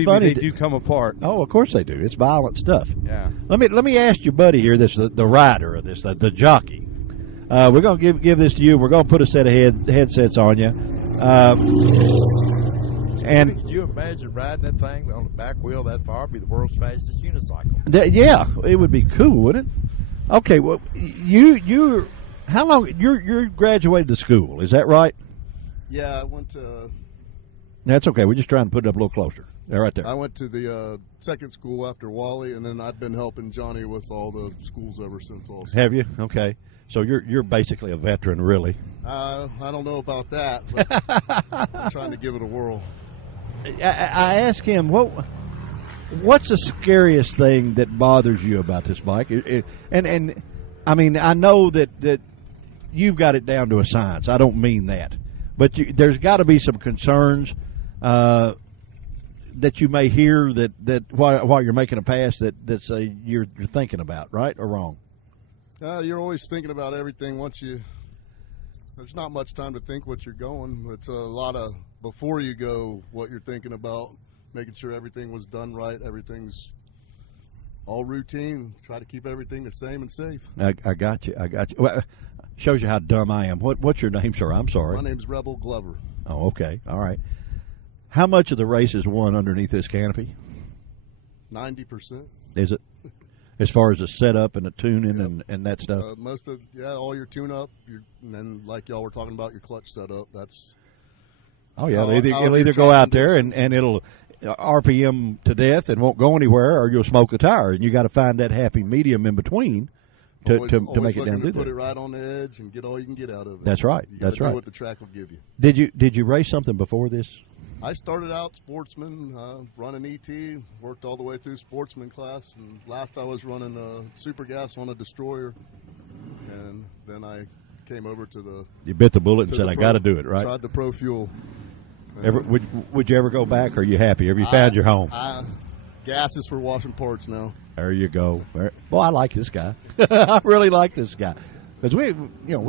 funny. They do come apart. Oh, of course they do. It's violent stuff. Yeah. Let me ask your buddy here. This the rider of this, the jockey. We're going to give this to you. We're going to put a set of headsets on you. And could you imagine riding that thing on the back wheel that far? Be the world's fastest unicycle. Yeah, it would be cool, wouldn't it? Okay, well, you how long you graduated the school? Is that right? Yeah, I went to. That's okay. We're just trying to put it up a little closer. There, right there. I went to the second school after Wally, and then I've been helping Johnny with all the schools ever since. Also, have you? Okay, so you're basically a veteran, really. I don't know about that, but I'm trying to give it a whirl. I asked him what's the scariest thing that bothers you about this bike? And I mean, I know that you've got it down to a science. I don't mean that, but there's got to be some concerns that you may hear that while you're making a pass that say you're thinking about, right or wrong. You're always thinking about everything. There's not much time to think what you're going. It's a lot of before you go, what you're thinking about, making sure everything was done right, everything's all routine. Try to keep everything the same and safe. I got you. Well, shows you how dumb I am. What's your name, sir? I'm sorry. My name's Rebel Glover. Oh, okay. All right. How much of the race is won underneath this canopy? 90%. Is it? As far as the setup and the tuning and that stuff? Most of, all your tune-up, and then like y'all were talking about your clutch setup, that's... Oh, yeah. It'll either go out there and it'll RPM to death and won't go anywhere, or you'll smoke a tire. And you got to find that happy medium in between to make it down through there. Put it right on the edge and get all you can get out of it. That's right. That's right. What the track will give you. Did you race something before this? I started out sportsman, running ET, worked all the way through sportsman class, and last I was running super gas on a destroyer, and then I came over to the... You bit the bullet and said, I got to do it, right? Tried the Pro Fuel. Would you ever go back, or are you happy? Have you found your home? Gas is for washing parts now. There you go. Well, I like this guy. I really like this guy. Because we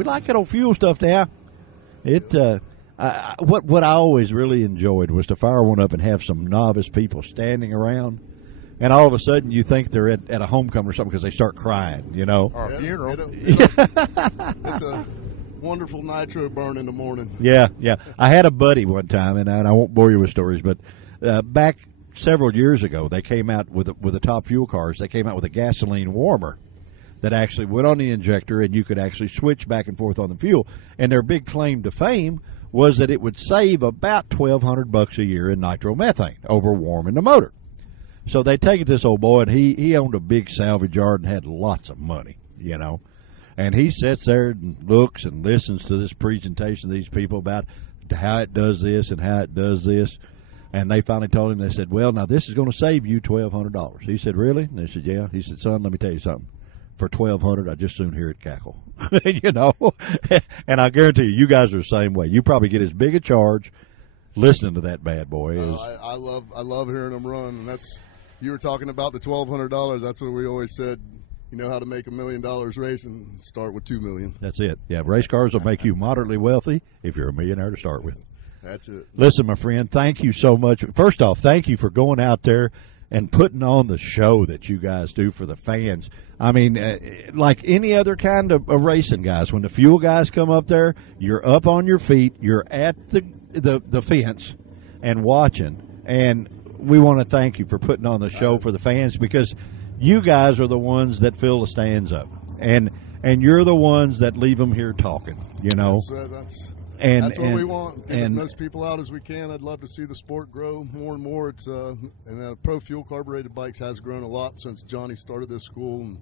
like that old fuel stuff now. What I always really enjoyed was to fire one up and have some novice people standing around, and all of a sudden you think they're at a homecoming or something because they start crying, or a funeral. It's a wonderful nitro burn in the morning. Yeah. I had a buddy one time, and I won't bore you with stories, but back several years ago, they came out with the top fuel cars. They came out with a gasoline warmer that actually went on the injector, and you could actually switch back and forth on the fuel. And their big claim to fame was that it would save about $1,200 a year in nitromethane over warming the motor. So they take it to this old boy, and he owned a big salvage yard and had lots of money, And he sits there and looks and listens to this presentation of these people about how it does this and how it does this. And they finally told him, they said, well, now this is going to save you $1,200. He said, really? And they said, yeah. He said, son, let me tell you something. For $1,200, I just soon hear it cackle. And I guarantee you guys are the same way. You probably get as big a charge listening to that bad boy. I love hearing them run. And you were talking about the $1,200. That's what we always said. You know how to make $1 million racing? Start with $2 million. That's it. Yeah, race cars will make you moderately wealthy if you're a millionaire to start with. That's it. Listen, my friend, thank you so much. First off, thank you for going out there and putting on the show that you guys do for the fans. I mean, like any other kind of racing, guys, when the fuel guys come up there, you're up on your feet, you're at the fence and watching. And we want to thank you for putting on the show for the fans, because you guys are the ones that fill the stands up. And you're the ones that leave them here talking, That's what we want. Get as most people out as we can. I'd love to see the sport grow more and more. It's and Pro Fuel carbureted bikes has grown a lot since Johnny started this school. And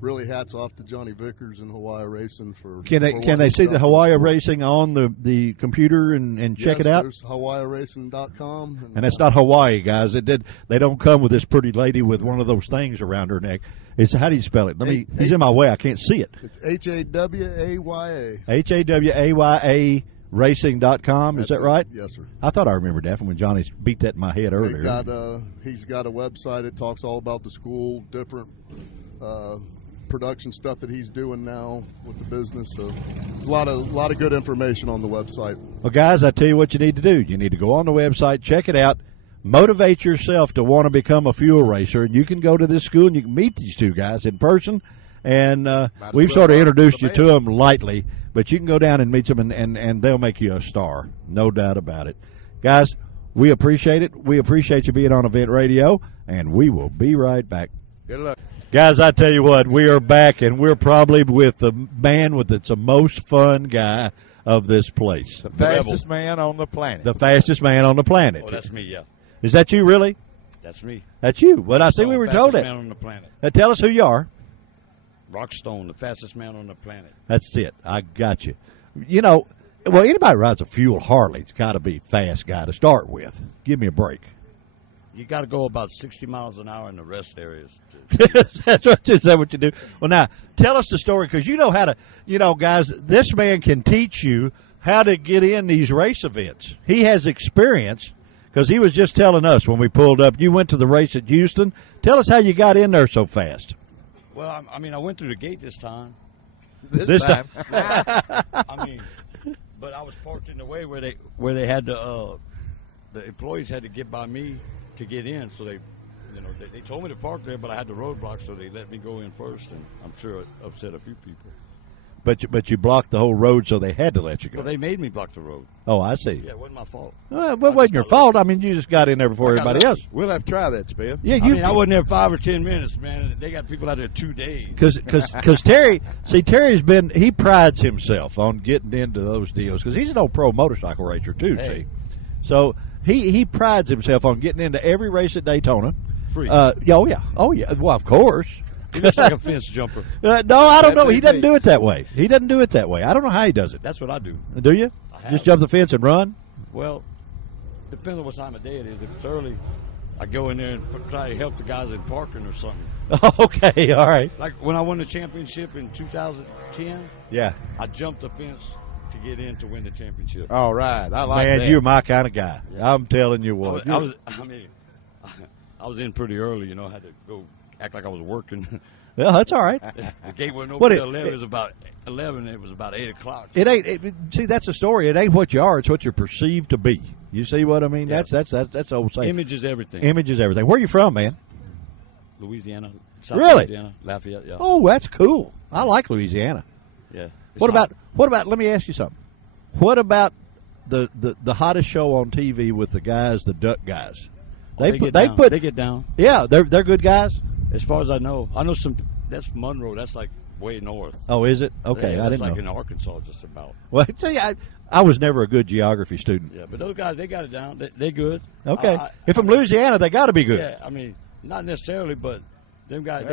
really, hats off to Johnny Vickers and Hawaii Racing for. Can they see the Hawaii Racing on the computer and check it out? There's HawaiiRacing.com. And it's not Hawaii, guys. They don't come with this pretty lady with one of those things around her neck. How do you spell it? He's in my way. I can't see it. It's HAWAYA. HAWAYA. Racing.com, is that right? Yes, sir. I thought I remembered that from when Johnny beat that in my head earlier. He's got a website that talks all about the school, different production stuff that he's doing now with the business. So there's a lot of good information on the website. Well, guys, I tell you what you need to do. You need to go on the website, check it out, motivate yourself to want to become a fuel racer, and you can go to this school and you can meet these two guys in person. And we've sort of introduced you to them lightly, but you can go down and meet them, and they'll make you a star, no doubt about it. Guys, we appreciate it. We appreciate you being on Event Radio, and we will be right back. Good luck. Guys, I tell you what, we are back, and we're probably with the man that's the most fun guy of this place. The fastest man on the planet. The fastest man on the planet. Oh, that's me, yeah. Is that you, really? That's me. That's you. Well, I see we were told it. Fastest man on the planet. Tell us who you are. Rockstone, the fastest man on the planet. That's it. I got you. Well, anybody who rides a fuel Harley's got to be a fast guy to start with. Give me a break. You got to go about 60 miles an hour in the rest areas. Is that what you do? Well, now, tell us the story, because you know how to, guys, this man can teach you how to get in these race events. He has experience, because he was just telling us when we pulled up, you went to the race at Houston. Tell us how you got in there so fast. Well, I went through the gate this time. This time. I mean, but I was parked in the way where they had the employees had to get by me to get in. So they told me to park there, but I had the roadblock, so they let me go in first, and I'm sure it upset a few people. But you blocked the whole road, so they had to let you go. Well, they made me block the road. Oh, I see. Yeah, it wasn't my fault. Well, it wasn't your fault. I mean, you just got in there before everybody else. We'll have to try that, Spiff. Yeah, I wasn't there 5 or 10 minutes, man. They got people out there 2 days. Because Terry's he prides himself on getting into those deals because he's an old pro motorcycle racer too. Hey. See, so he prides himself on getting into every race at Daytona. Free. Oh yeah. Well, of course. He looks like a fence jumper. No, I don't know. He doesn't do it that way. I don't know how he does it. That's what I do. Do you? Just jump the fence and run? Well, depends on what time of day it is. If it's early, I go in there and try to help the guys in parking or something. Okay, all right. Like when I won the championship in 2010, Yeah. I jumped the fence to get in to win the championship. All right. I like that. Man, you're my kind of guy. Yeah. I'm telling you what. I was in pretty early, I had to go act like I was working. Well, that's all right. The gate wasn't open until 11. It was about 11. It was about 8 o'clock. It ain't. See, that's the story. It ain't what you are. It's what you're perceived to be. You see what I mean? Yeah. That's the old saying. Image is everything. Image is everything. Where are you from, man? Louisiana. South Really? Louisiana, Lafayette. Yeah. Oh, that's cool. I like Louisiana. Yeah. What about? Let me ask you something. What about the hottest show on TV with the guys, the Duck guys? They get down. Yeah, they're good guys. As far as I know some. That's Monroe. That's like way north. Oh, is it? Okay, Yeah, I didn't like know. in Arkansas, just about. Well, see, I was never a good geography student. Yeah, but those guys, they got it down. They're good. Okay, if from Louisiana, they got to be good. Yeah, I mean, not necessarily, but them guys,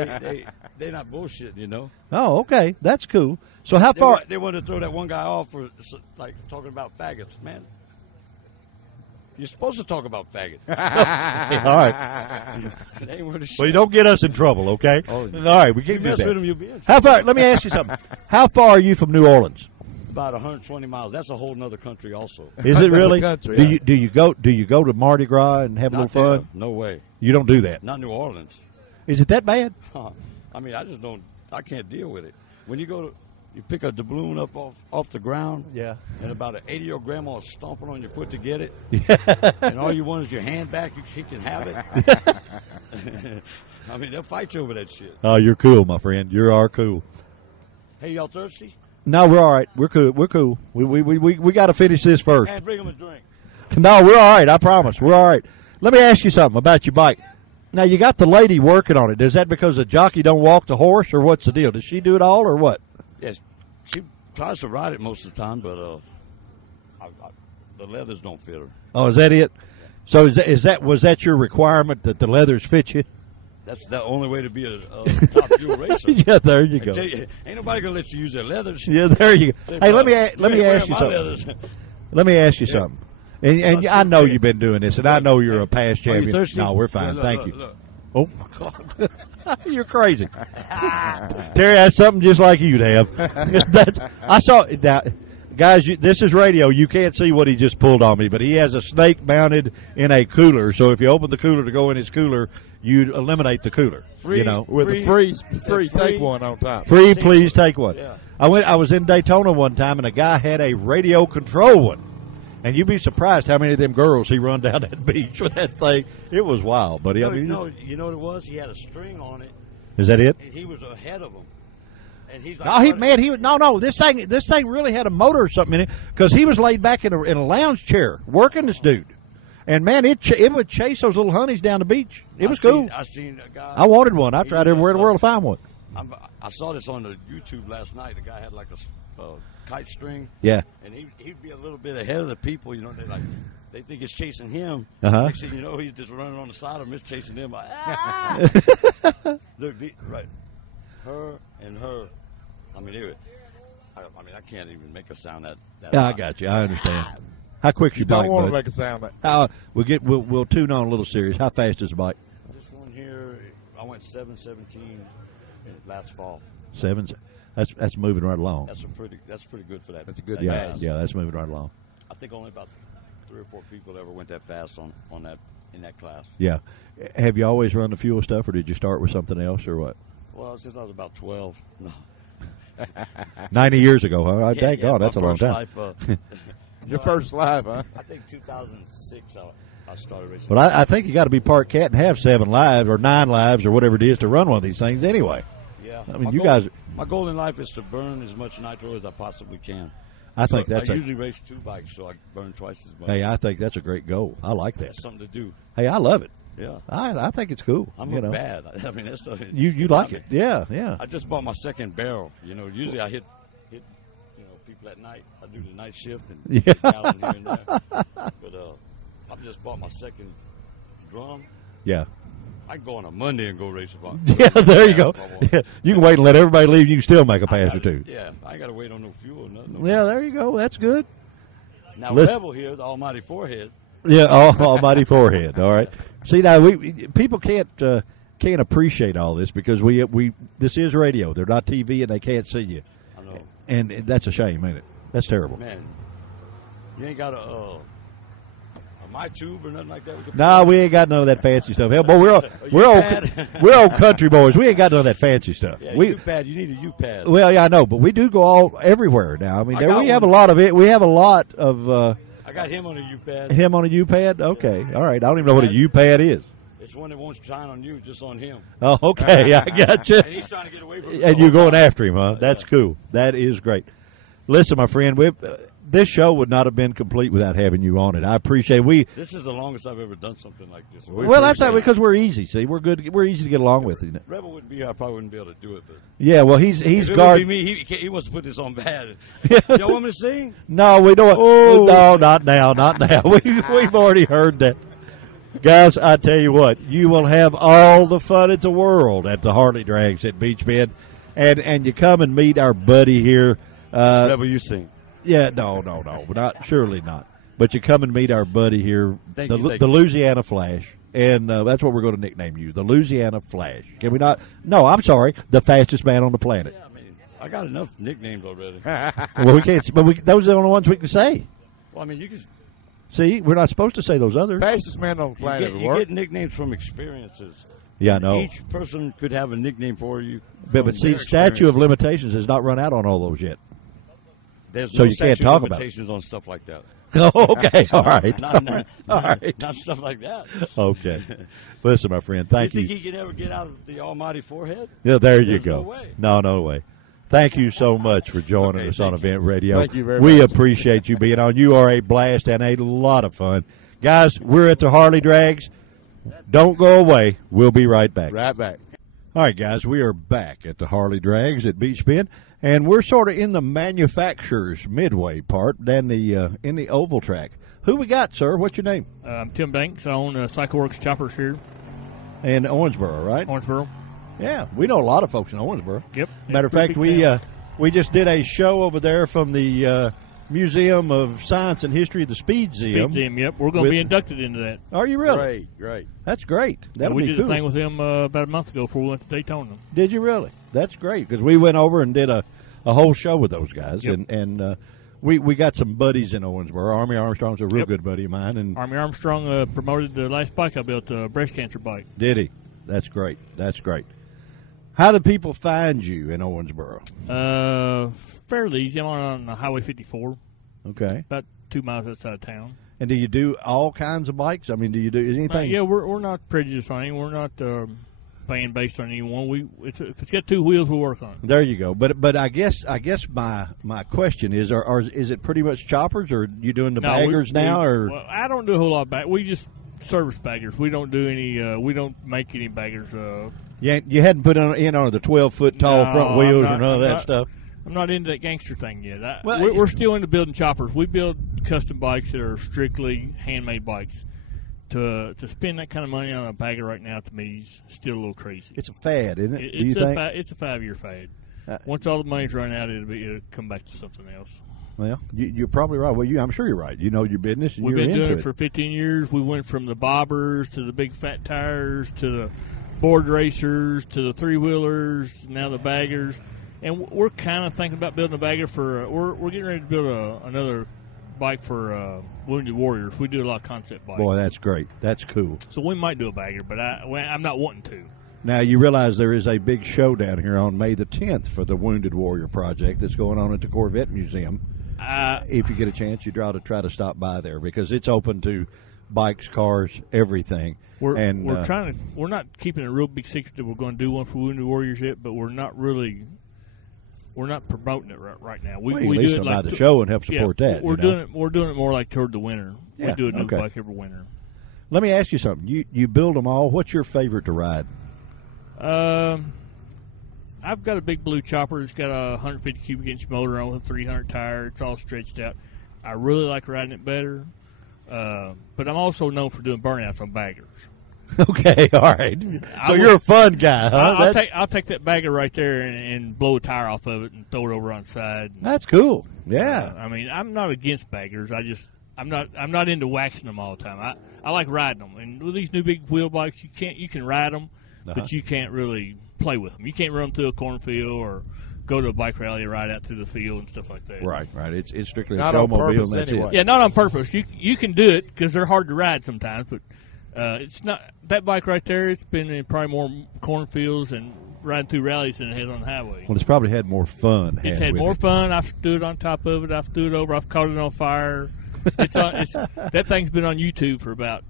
they're not bullshitting, Oh, okay, that's cool. So how far? They wanted to throw that one guy off for like talking about faggots, man. You're supposed to talk about faggots. All right. They ain't worth a shit. Well, you don't get us in trouble, okay? Oh, all right, we can't do mess that. with them, you'll be in trouble. How far? Let me ask you something. How far are you from New Orleans? About 120 miles. That's a whole nother country, also. Is it really? Country, do yeah. you go to Mardi Gras and have a Not little fun? there. No way. You don't do that. Not New Orleans. Is it that bad? I mean, I just don't. I can't deal with it. When you pick a doubloon up off the ground. Yeah. And about an 80-year-old grandma is stomping on your foot to get it. Yeah. And all you want is your hand back. She can have it. I mean, they'll fight you over that shit. Oh, you're cool, my friend. You are cool. Hey, y'all thirsty? No, we're all right. We're cool. We're cool. We got to finish this first. And bring them a drink. No, we're all right. I promise. We're all right. Let me ask you something about your bike. Now, you got the lady working on it. Is that because the jockey don't walk the horse, or what's the deal? Does she do it all, or what? Yes, she tries to ride it most of the time, but the leathers don't fit her. Oh, is that it? So was that your requirement that the leathers fit you? That's the only way to be a top fuel racer. Yeah, there you go. Ain't nobody gonna let you use their leathers. Yeah, there you go. Hey, let me ask you something. Leathers. Let me ask you something. And I know you've been doing this, and I know you're a past champion. You thirsty? No, we're fine. Look, Thank look, you. look. Oh, my God. You're crazy. Terry has something just like you'd have. I saw it. Now, guys, this is radio. You can't see what he just pulled on me, but he has a snake mounted in a cooler. So if you open the cooler to go in his cooler, you eliminate the cooler. Free, With a free take one on top. Free, please take one. Yeah. I was in Daytona one time, and a guy had a radio control one. And you'd be surprised how many of them girls he run down that beach with that thing. It was wild, buddy. No, you know what it was? He had a string on it. Is that it? And he was ahead of him. And he's like, no. This thing really had a motor or something in it because he was laid back in a lounge chair working this dude. And man, it would chase those little honeys down the beach. It was cool. I seen a guy. I wanted one. I tried everywhere in the world to find one. I saw this on the YouTube last night. The guy had like a kite string. Yeah. And he'd be a little bit ahead of the people. They think it's chasing him. Uh-huh. Next thing you know, he's just running on the side of him. It's chasing him. Like, Look, right. Her and her. I mean, I can't even make a sound that Yeah, I loud. got you. I understand. How quick's your You don't bike, want to bud? make a sound like We'll tune on a little serious. How fast is the bike? This one here, I went 717 last fall. 7. That's moving right along. That's pretty good for that. That's a good that Yeah, fast. yeah, that's moving right along. I think only about 3 or 4 people ever went that fast on that in that class. Yeah. Have you always run the fuel stuff, or did you start with something else, or what? Well, since I was about 12. No. 90 years ago, huh? Yeah, Thank God, that's a my long first time. Life, Your first live, huh? I think 2006 I started racing. But I think you got to be part cat and have 7 lives or 9 lives or whatever it is to run one of these things anyway. Yeah. I mean, you guys. My goal in life is to burn as much nitro as I possibly can. I think that's. I usually race 2 bikes, so I burn twice as much. Hey, I think that's a great goal. I like that. That's something to do. Hey, I love it. Yeah. I think it's cool. I'm bad. I mean, that's stuff. You like it? Yeah, yeah. I just bought my second barrel. Usually I hit people at night. I do the night shift and Yeah. gallon here and there. But I just bought my second drum. Yeah. I can go on a Monday and go race about. Yeah, there you go. Yeah. You can wait and let everybody leave. You can still make a pass or two. Yeah, I got to wait on no fuel or nothing. Yeah, there you go. That's good. Now, Rebel here, the almighty forehead. Yeah, almighty forehead. All right. See, now people can't appreciate all this because we this is radio. They're not TV and they can't see you. I know. And that's a shame, ain't it? That's terrible. Man, you ain't got a my tube or nothing like that. No, we ain't got none of that fancy stuff. Hell, boy, we're old country boys. We ain't got none of that fancy stuff. Yeah, U-pad. You need a U-pad. Well, yeah, I know, but we do go everywhere now. I mean, we have a lot of it. We have a lot of. I got him on a U-pad. Him on a U-pad? Okay, all right. I don't even know what a U-pad is. It's one that won't shine on you, just on him. Oh, okay. I got you. And he's trying to get away from you. And you're going after him, huh? That's cool. That is great. Listen, my friend, this show would not have been complete without having you on it. I appreciate it. This is the longest I've ever done something like this. Well, that's not because we're easy. See, we're good. We're easy to get along with. Isn't it? Rebel wouldn't be here. I probably wouldn't be able to do it. But yeah, well, he's guarding me. He wants to put this on bad. Y'all want me to sing? No, we don't. Oh. No, not now. Not now. We've already heard that. Guys, I tell you what, you will have all the fun in the world at the Harley Drags at Beach Bend, and you come and meet our buddy here. Rebel, you sing. Yeah, no, surely not. But you come and meet our buddy here, the Louisiana Flash, and that's what we're going to nickname you, the Louisiana Flash. Can we not? No, I'm sorry, the fastest man on the planet. Yeah, I mean, I got enough nicknames already. Well, we can't, but those are the only ones we can say. Well, I mean, you can. See, we're not supposed to say those others. Fastest man on the planet. You get nicknames from experiences. Yeah, I know. Each person could have a nickname for you. But see, statute of limitations has not run out on all those yet. There's so no you can't talk about limitations on stuff like that. Oh, okay, all right. Not stuff like that. Okay. Listen, my friend, thank you. You think he can ever get out of the almighty forehead? Yeah, there you There's go. No way. No way. Thank you so much for joining us on Event Radio. Thank you very much. We appreciate you being on. You are a blast and a lot of fun. Guys, we're at the Harley Drags. Don't go away. We'll be right back. Right back. All right, guys, we are back at the Harley Drags at Beach Bend, and we're sort of in the manufacturer's midway part down in the oval track. Who we got, sir? What's your name? I'm Tim Banks. I own CycleWorks Choppers here. In Owensboro, right? Owensboro. Yeah, we know a lot of folks in Owensboro. Yep. Matter of fact, we just did a show over there from the Museum of Science and History of the Speedseum. Speedseum, yep. We're going to be inducted into that. Are you really? Great. That's great. That'll we be did cool. a thing with them about a month ago before we went to Daytona. Did you really? That's great because we went over and did a whole show with those guys, yep. and we got some buddies in Owensboro. Army Armstrong's a real yep. good buddy of mine. And Army Armstrong promoted the last bike I built, a breast cancer bike. Did he? That's great. That's great. How do people find you in Owensboro? Fairly easy. I'm on Highway 54. Okay. About 2 miles outside of town. And do you do all kinds of bikes? I mean, do you do anything? Yeah, we're not prejudiced on anything. We're not fan based on anyone. If it's got 2 wheels, we'll work on it. There you go. But I guess my question is, is it pretty much choppers, or are you doing the baggers now? Well, I don't do a whole lot of baggers. We just service baggers. We don't do any. We don't make any baggers. You hadn't put in on the 12-foot tall front wheels or none of that stuff. I'm not into that gangster thing yet. We're still into building choppers. We build custom bikes that are strictly handmade bikes. To spend that kind of money on a bagger right now, to me, is still a little crazy. It's a fad, isn't it? It's a 5-year fad. Once all the money's run out, it'll come back to something else. Well, you're probably right. Well, I'm sure you're right. You know your business, and we've been doing it for 15 years. We went from the bobbers to the big fat tires to the board racers to the 3-wheelers, now the baggers. And we're kind of thinking about building a bagger for. We're getting ready to build another bike for Wounded Warriors. We do a lot of concept bikes. Boy, that's great. That's cool. So we might do a bagger, but I'm not wanting to. Now, you realize there is a big show down here on May the 10th for the Wounded Warrior Project that's going on at the Corvette Museum. If you get a chance, you try to stop by there because it's open to bikes, cars, everything. We're not keeping it a real big secret that we're going to do one for Wounded Warriors yet, but we're not promoting it right now. We at least do it buy like the show and help support that. We're doing it more like toward the winter. Yeah, We do a new okay. bike every winter. Let me ask you something. You build them all. What's your favorite to ride? I've got a big blue chopper. It's got a 150 cubic inch motor on with a 300 tire. It's all stretched out. I really like riding it better. But I'm also known for doing burnouts on baggers. Okay, all right. So you're a fun guy, huh? I'll take that bagger right there and blow a tire off of it and throw it over on the side. That's cool. Yeah. I mean, I'm not against baggers. I'm not into waxing them all the time. I like riding them. And with these new big wheel bikes, you can ride them, but you can't really play with them. You can't run them through a cornfield or go to a bike rally and ride out through the field and stuff like that. Right. It's strictly Not a on showmobile. purpose And that's anyway. it. Yeah, not on purpose. You can do it because they're hard to ride sometimes, but it's not that bike right there. It's been in probably more cornfields and riding through rallies than it has on the highway. Well, it's probably had more fun. It's had more fun. I've stood on top of it. I've stood over. I've caught it on fire. That thing's been on YouTube for about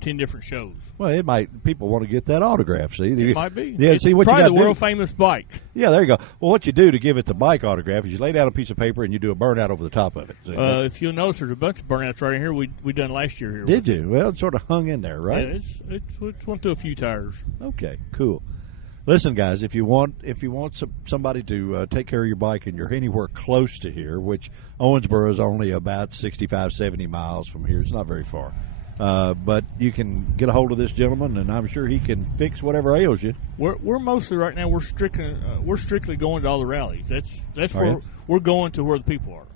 10 different shows. Well, it might. People want to get that autograph. See, It might be. Yeah, It's see what probably you the got to world do. famous bike. Yeah, there you go. Well, what you do to give it the bike autograph is you lay down a piece of paper and you do a burnout over the top of it. See? If you'll notice, there's a bunch of burnouts right in here. We done last year here. Did you? Well, it sort of hung in there, right? Yeah, it's went through a few tires. Okay, cool. Listen, guys, if you want somebody to take care of your bike and you're anywhere close to here, which Owensboro is only about 65, 70 miles from here, it's not very far. But you can get a hold of this gentleman, and I'm sure he can fix whatever ails you. We're mostly right now. We're strictly going to all the rallies. That's Are where you? we're going to where the people are.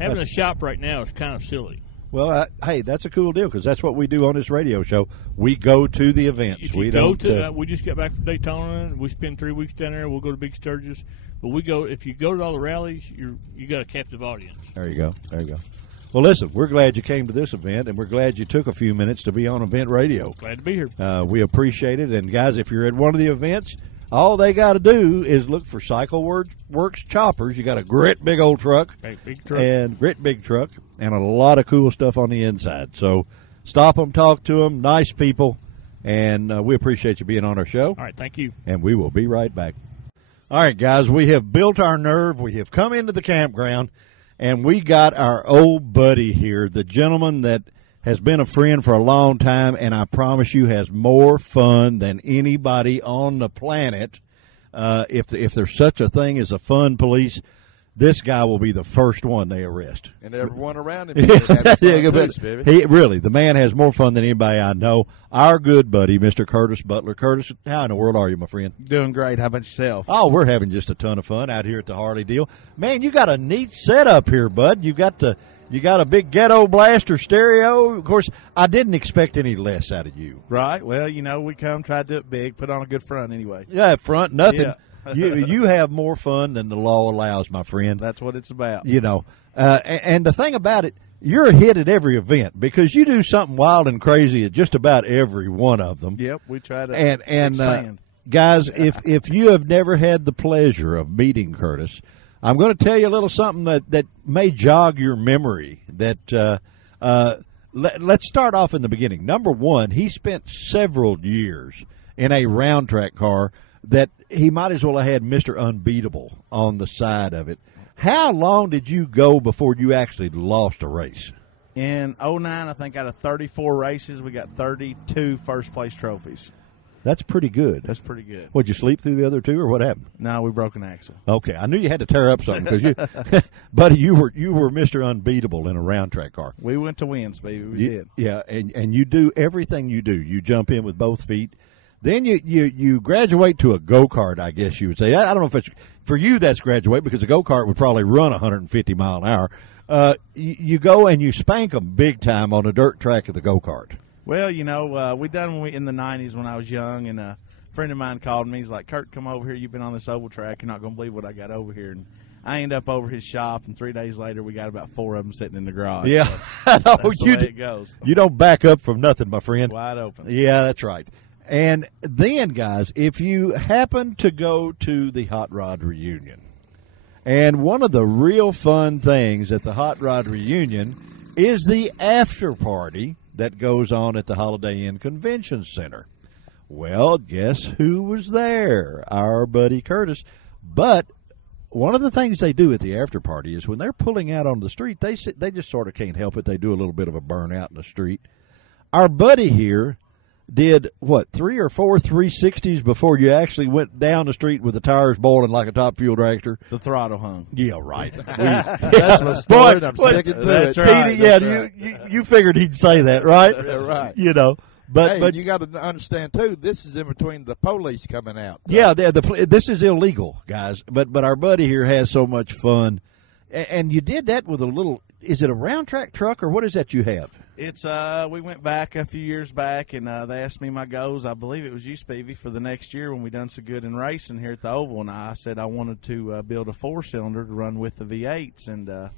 Having a shop right now is kind of silly. Well, hey, that's a cool deal because that's what we do on this radio show. We go to the events. If We you go don't. to, we just got back from Daytona, and we spend 3 weeks down there. We'll go to Big Sturgis, but if you go to all the rallies, you got a captive audience. There you go. Well, listen, we're glad you came to this event, and we're glad you took a few minutes to be on Event Radio. Glad to be here. We appreciate it. And, guys, if you're at one of the events, all they got to do is look for Cycle Works choppers. You got a great big old truck. Big truck. And great big truck and a lot of cool stuff on the inside. So stop them, talk to them, nice people, and we appreciate you being on our show. All right, thank you. And we will be right back. All right, guys, we have built our nerve. We have come into the campground, and we got our old buddy here, the gentleman that has been a friend for a long time, and I promise you has more fun than anybody on the planet. If there's such a thing as a fun police, this guy will be the first one they arrest. And everyone around him. The man has more fun than anybody I know. Our good buddy, Mr. Curtis Butler. Curtis, how in the world are you, my friend? Doing great. How about yourself? Oh, we're having just a ton of fun out here at the Harley deal. Man, you got a neat setup here, bud. You got a big ghetto blaster stereo. Of course, I didn't expect any less out of you. Right. Well, we tried to do it big, put on a good front anyway. Yeah, front, nothing. Yeah. You have more fun than the law allows, my friend. That's what it's about. And the thing about it, you're a hit at every event because you do something wild and crazy at just about every one of them. Yep, we try to expand. Guys, if you have never had the pleasure of meeting Curtis, I'm going to tell you a little something that may jog your memory. Let's start off in the beginning. Number one, he spent several years in a round track car that he might as well have had Mr. Unbeatable on the side of it. How long did you go before you actually lost a race? In 2009, I think out of 34 races, we got 32 first-place trophies. That's pretty good. That's pretty good. Would you sleep through the other two, or what happened? No, we broke an axle. Okay, I knew you had to tear up something because buddy, you were Mr. Unbeatable in a round track car. We went to wins, baby. We did. Yeah, and you do everything you do. You jump in with both feet. Then you graduate to a go-kart, I guess you would say. I don't know if it's for you. That's graduate because a go-kart would probably run 150 mile an hour. You go and you spank them big time on a dirt track of the go-kart. Well, we done in the 90s when I was young, and a friend of mine called me. He's like, Kurt, come over here. You've been on this oval track. You're not going to believe what I got over here. And I ended up over his shop, and 3 days later, we got about 4 of them sitting in the garage. Yeah. So that's the way it goes. You don't back up from nothing, my friend. Wide open. Yeah, that's right. And then, guys, if you happen to go to the Hot Rod Reunion, and one of the real fun things at the Hot Rod Reunion is the after party that goes on at the Holiday Inn Convention Center. Well, guess who was there? Our buddy Curtis. But one of the things they do at the after party is when they're pulling out on the street, they just sort of can't help it. They do a little bit of a burnout in the street. Our buddy here did, 3 or 4 360s before you actually went down the street with the tires boiling like a Top Fuel dragster? The throttle hung. Yeah, right. That's my story, and I'm sticking to it. Right, you figured he'd say that, right? Yeah, right. You know. But you got to understand, too, this is in between the police coming out. Yeah, this is illegal, guys. But our buddy here has so much fun. And you did that with a little, is it a round track truck or what is that you have? It's we went back a few years back, and they asked me my goals. I believe it was you, Spivey, for the next year when we done so good in racing here at the Oval, and I said I wanted to build a 4-cylinder to run with the V8s, and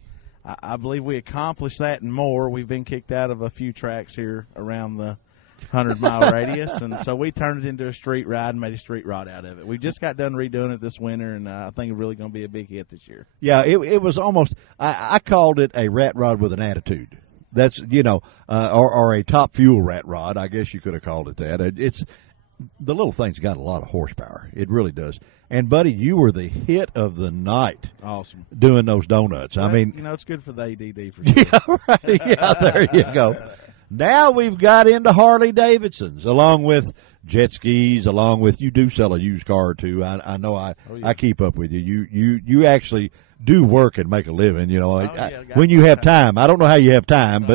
I believe we accomplished that and more. We've been kicked out of a few tracks here around the 100-mile radius, and so we turned it into a street ride and made a street rod out of it. We just got done redoing it this winter, and I think it's really going to be a big hit this year. Yeah, it was almost, I called it a rat rod with an attitude. That's, or a Top Fuel rat rod. I guess you could have called it that. It's the little thing's got a lot of horsepower. It really does. And, buddy, you were the hit of the night. Awesome. Doing those donuts. Well, I mean, it's good for the ADD for sure. Yeah, right. Yeah, there you go. Now we've got into Harley Davidsons, along with jet skis, along with, you do sell a used car too. I know I keep up with you. You actually do work and make a living, when you have time. I don't know how you have time,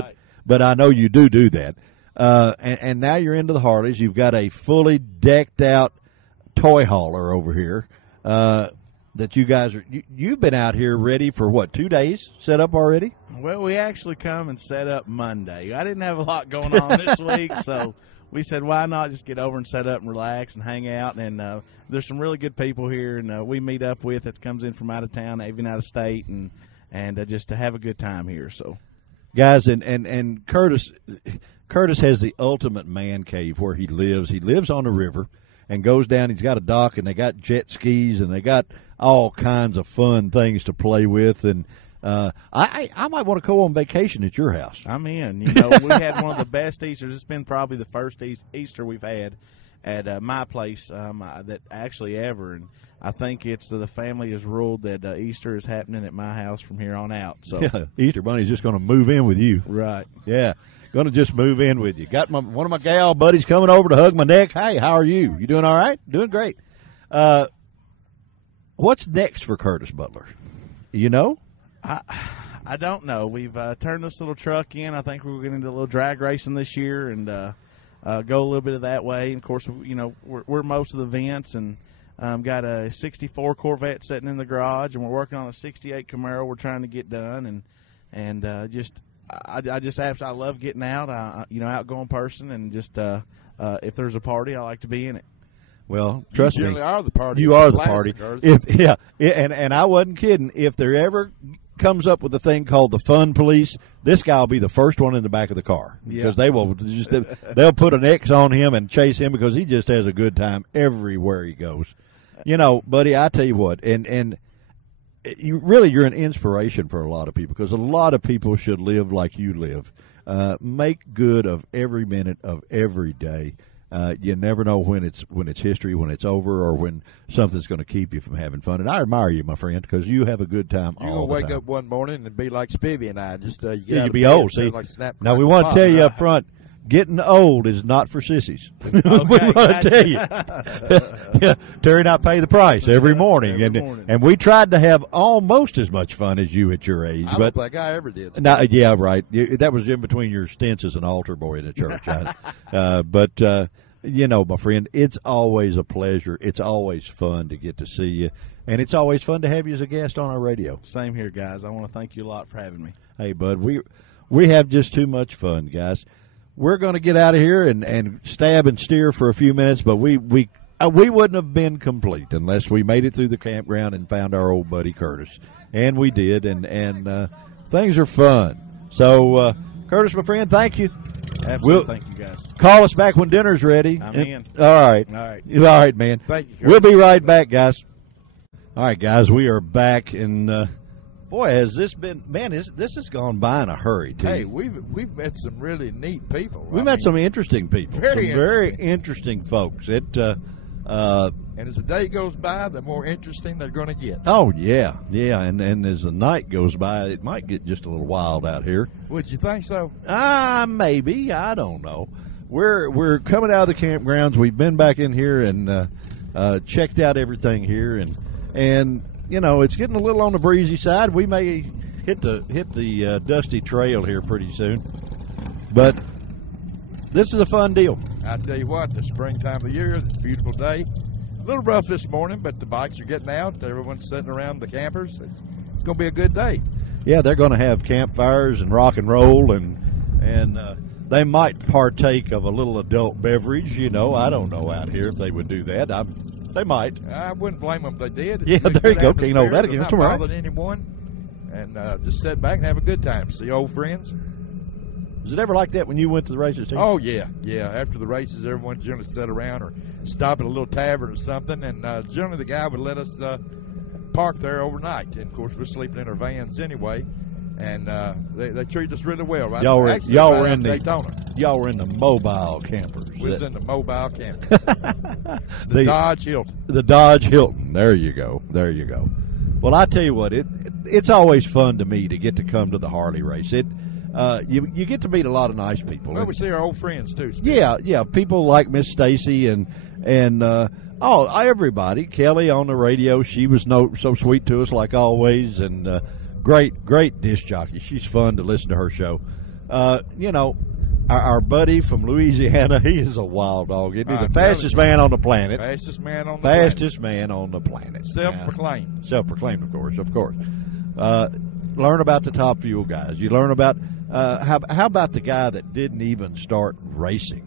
but I know you do that. And now you're into the Harleys. You've got a fully decked out toy hauler over here that you guys are. You've been out here ready for 2 days set up already? Well, we actually come and set up Monday. I didn't have a lot going on this week, so we said, why not just get over and set up and relax and hang out? And there's some really good people here, and we meet up with that comes in from out of town, even out of state, and just to have a good time here. So, guys, and Curtis has the ultimate man cave where he lives. He lives on the river and goes down. He's got a dock, and they got jet skis, and they got all kinds of fun things to play with. And I might want to go on vacation at your house. I'm in. We had one of the best Easters. It's been probably the first Easter we've had at my place that actually ever. And I think it's the family has ruled that Easter is happening at my house from here on out. So yeah, Easter Bunny's just going to move in with you. Right. Yeah. Going to just move in with you. Got one of my gal buddies coming over to hug my neck. Hey, how are you? You doing all right? Doing great. What's next for Curtis Butler? You know? I don't know. We've turned this little truck in. I think we're going to do a little drag racing this year and go a little bit of that way. And of course, we're most of the events and got a 64 Corvette sitting in the garage, and we're working on a 68 Camaro we're trying to get done. And I just absolutely love getting out. Outgoing person, and just if there's a party, I like to be in it. Well, trust me, you are the party. You are the party. And I wasn't kidding. If there ever comes up with a thing called the fun police, this guy will be the first one in the back of the car because they'll put an X on him and chase him because he just has a good time everywhere he goes. Buddy, I tell you what, and you're an inspiration for a lot of people because a lot of people should live like you live. Make good of every minute of every day. You never know when it's history, when it's over, or when something's going to keep you from having fun. And I admire you, my friend, because you have a good time all the time. You're going to wake up one morning and be like Spivey and I. Just you'll be old. See, now we want to tell you up front, getting old is not for sissies. We want to tell you. Terry and I pay the price every morning. And we tried to have almost as much fun as you at your age. I don't think I ever did. Yeah, right. That was in between your stints as an altar boy in the church. But my friend, it's always a pleasure. It's always fun to get to see you. And it's always fun to have you as a guest on our radio. Same here, guys. I want to thank you a lot for having me. Hey, bud, we have just too much fun, guys. We're going to get out of here and stab and steer for a few minutes, but we wouldn't have been complete unless we made it through the campground and found our old buddy Curtis. And we did, and things are fun. So, Curtis, my friend, thank you. Absolutely. Thank you, guys. Call us back when dinner's ready. I'm in. All right. All right. All right, man. Thank you, Kurt. We'll be right back, guys. All right, guys, we are back, and boy, has this been, man, this has gone by in a hurry, too. Hey, we've met some really neat people. We met some interesting people. Very interesting folks. And as the day goes by, the more interesting they're going to get. Oh, yeah. And as the night goes by, it might get just a little wild out here. Would you think so? Maybe. I don't know. We're coming out of the campgrounds. We've been back in here and checked out everything here, and you know, it's getting a little on the breezy side. We may hit the dusty trail here pretty soon, but this is a fun deal. I tell you what, the springtime of the year, it's a beautiful day. A little rough this morning, but the bikes are getting out. Everyone's sitting around the campers. It's going to be a good day. Yeah, they're going to have campfires and rock and roll, and they might partake of a little adult beverage. You know, I don't know out here if they would do that. They might. I wouldn't blame them if they did. Yeah, there you go. You know, that against them, right? Not bothering anyone, and just sit back and have a good time. See old friends. Was it ever like that when you went to the races too? Oh yeah. After the races, everyone's generally sit around or stop at a little tavern or something, and generally the guy would let us park there overnight. And of course, we're sleeping in our vans anyway, and they treated us really well. Right? Y'all were in Daytona. Y'all were in the mobile campers. We was in the mobile camper. the Dodge Hilton. The Dodge Hilton. There you go. Well, I tell you what, it's always fun to me to get to come to the Harley race. You get to meet a lot of nice people. Well, we see our old friends too. Yeah. People like Miss Stacy and everybody. Kelly on the radio, she was so sweet to us like always, and great disc jockey. She's fun to listen to her show. You know, our buddy from Louisiana, he is a wild dog. Isn't he? The fastest man on the planet. Fastest man on the planet. Self-proclaimed. Self-proclaimed, of course. Learn about the Top Fuel guys. You learn about how about the guy that didn't even start racing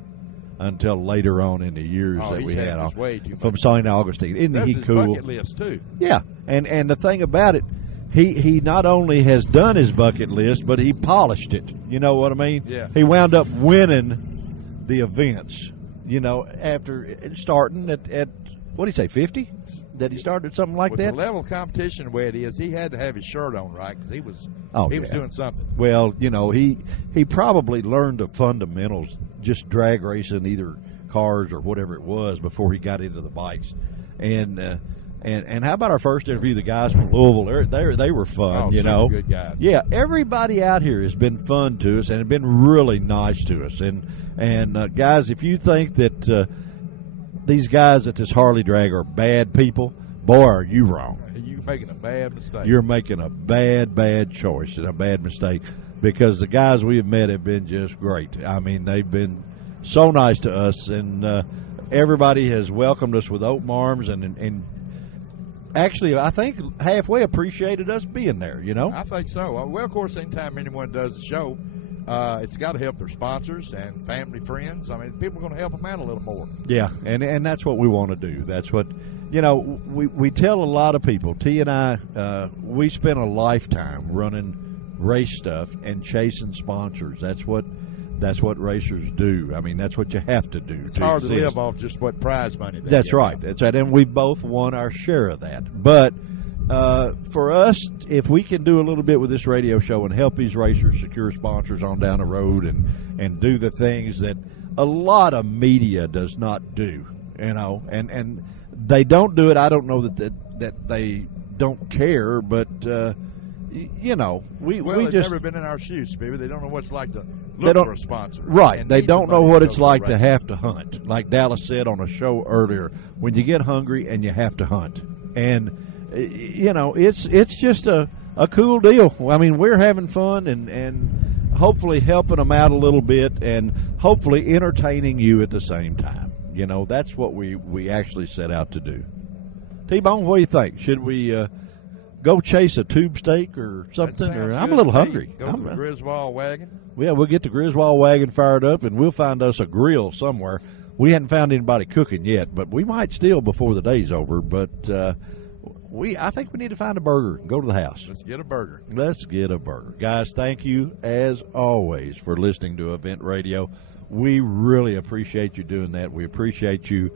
until later on in the years that we had on from St. Augustine. Isn't he cool? Bucket list too. Yeah, and the thing about it, he not only has done his bucket list, but he polished it. You know what I mean? Yeah. He wound up winning the events. You know, after starting at what did he say, 50? That he started something like With that? the level of competition the way it is, he had to have his shirt on right because he was doing something. Well, you know, he probably learned the fundamentals, just drag racing, either cars or whatever it was, before he got into the bikes. And how about our first interview? The guys from Louisville, they were fun. You know, good guys. Yeah, everybody out here has been fun to us and have been really nice to us. And guys, if you think that these guys at this Harley drag are bad people, boy, are you wrong. You're making a bad mistake. You're making a bad choice and a bad mistake, because the guys we have met have been just great. I mean, they've been so nice to us, and everybody has welcomed us with open arms, and actually, I think halfway appreciated us being there, you know? I think so. Well, of course, anytime anyone does a show, it's got to help their sponsors and family, friends. I mean, people are going to help them out a little more. Yeah, and that's what we want to do. That's what, you know, we tell a lot of people, T and I, we spent a lifetime running race stuff and chasing sponsors. That's what racers do. I mean, that's what you have to do. It's hard to live off just what prize money they That's get. right. That's right. And we both won our share of that. But for us, if we can do a little bit with this radio show and help these racers secure sponsors on down the road and do the things that a lot of media does not do, you know, and they don't do it. I don't know that they don't care, but you know, we they've just never been in our shoes, baby. They don't know what it's like to look for a sponsor. Right. And they need don't the know money what to it's go like to to have to hunt. Like Dallas said on a show earlier, when you get hungry and you have to hunt. And, you know, it's just a cool deal. I mean, we're having fun and hopefully helping them out a little bit and hopefully entertaining you at the same time. You know, that's what we actually set out to do. T-Bone, what do you think? Should we go chase a tube steak or something? Or I'm a little hungry. Go to the Griswold wagon. Yeah, we'll get the Griswold wagon fired up, and we'll find us a grill somewhere. We hadn't found anybody cooking yet, but we might still before the day's over. But I think we need to find a burger and go to the house. Let's get a burger. Let's get a burger. Guys, thank you, as always, for listening to Event Radio. we really appreciate you doing that. We appreciate you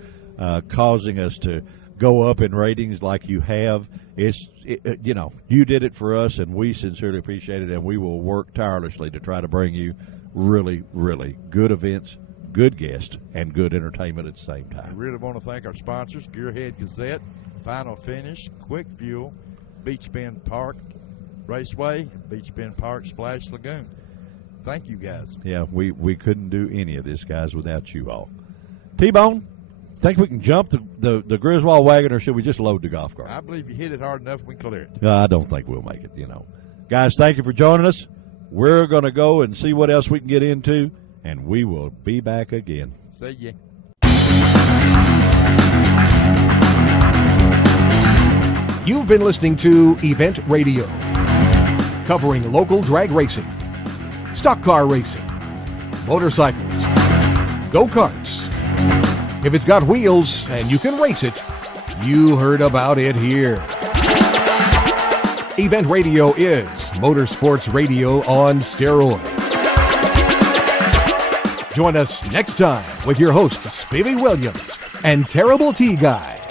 causing us to go up in ratings like you have. You did it for us, and we sincerely appreciate it, and we will work tirelessly to try to bring you really, really good events, good guests, and good entertainment at the same time. I really want to thank our sponsors, Gearhead Gazette, Final Finish, Quick Fuel, Beach Bend Park Raceway, Beach Bend Park Splash Lagoon. Thank you, guys. Yeah, we couldn't do any of this, guys, without you all. T-Bone, think we can jump the Griswold wagon, or should we just load the golf cart? I believe you hit it hard enough, we can clear it. I don't think we'll make it, Guys, thank you for joining us. We're going to go and see what else we can get into, and we will be back again. See ya. You've been listening to Event Radio, covering local drag racing, stock car racing, motorcycles, go-karts. If it's got wheels and you can race it, you heard about it here. Event Radio is motorsports radio on steroids. Join us next time with your hosts, Spivey Williams and Terrible T Guy.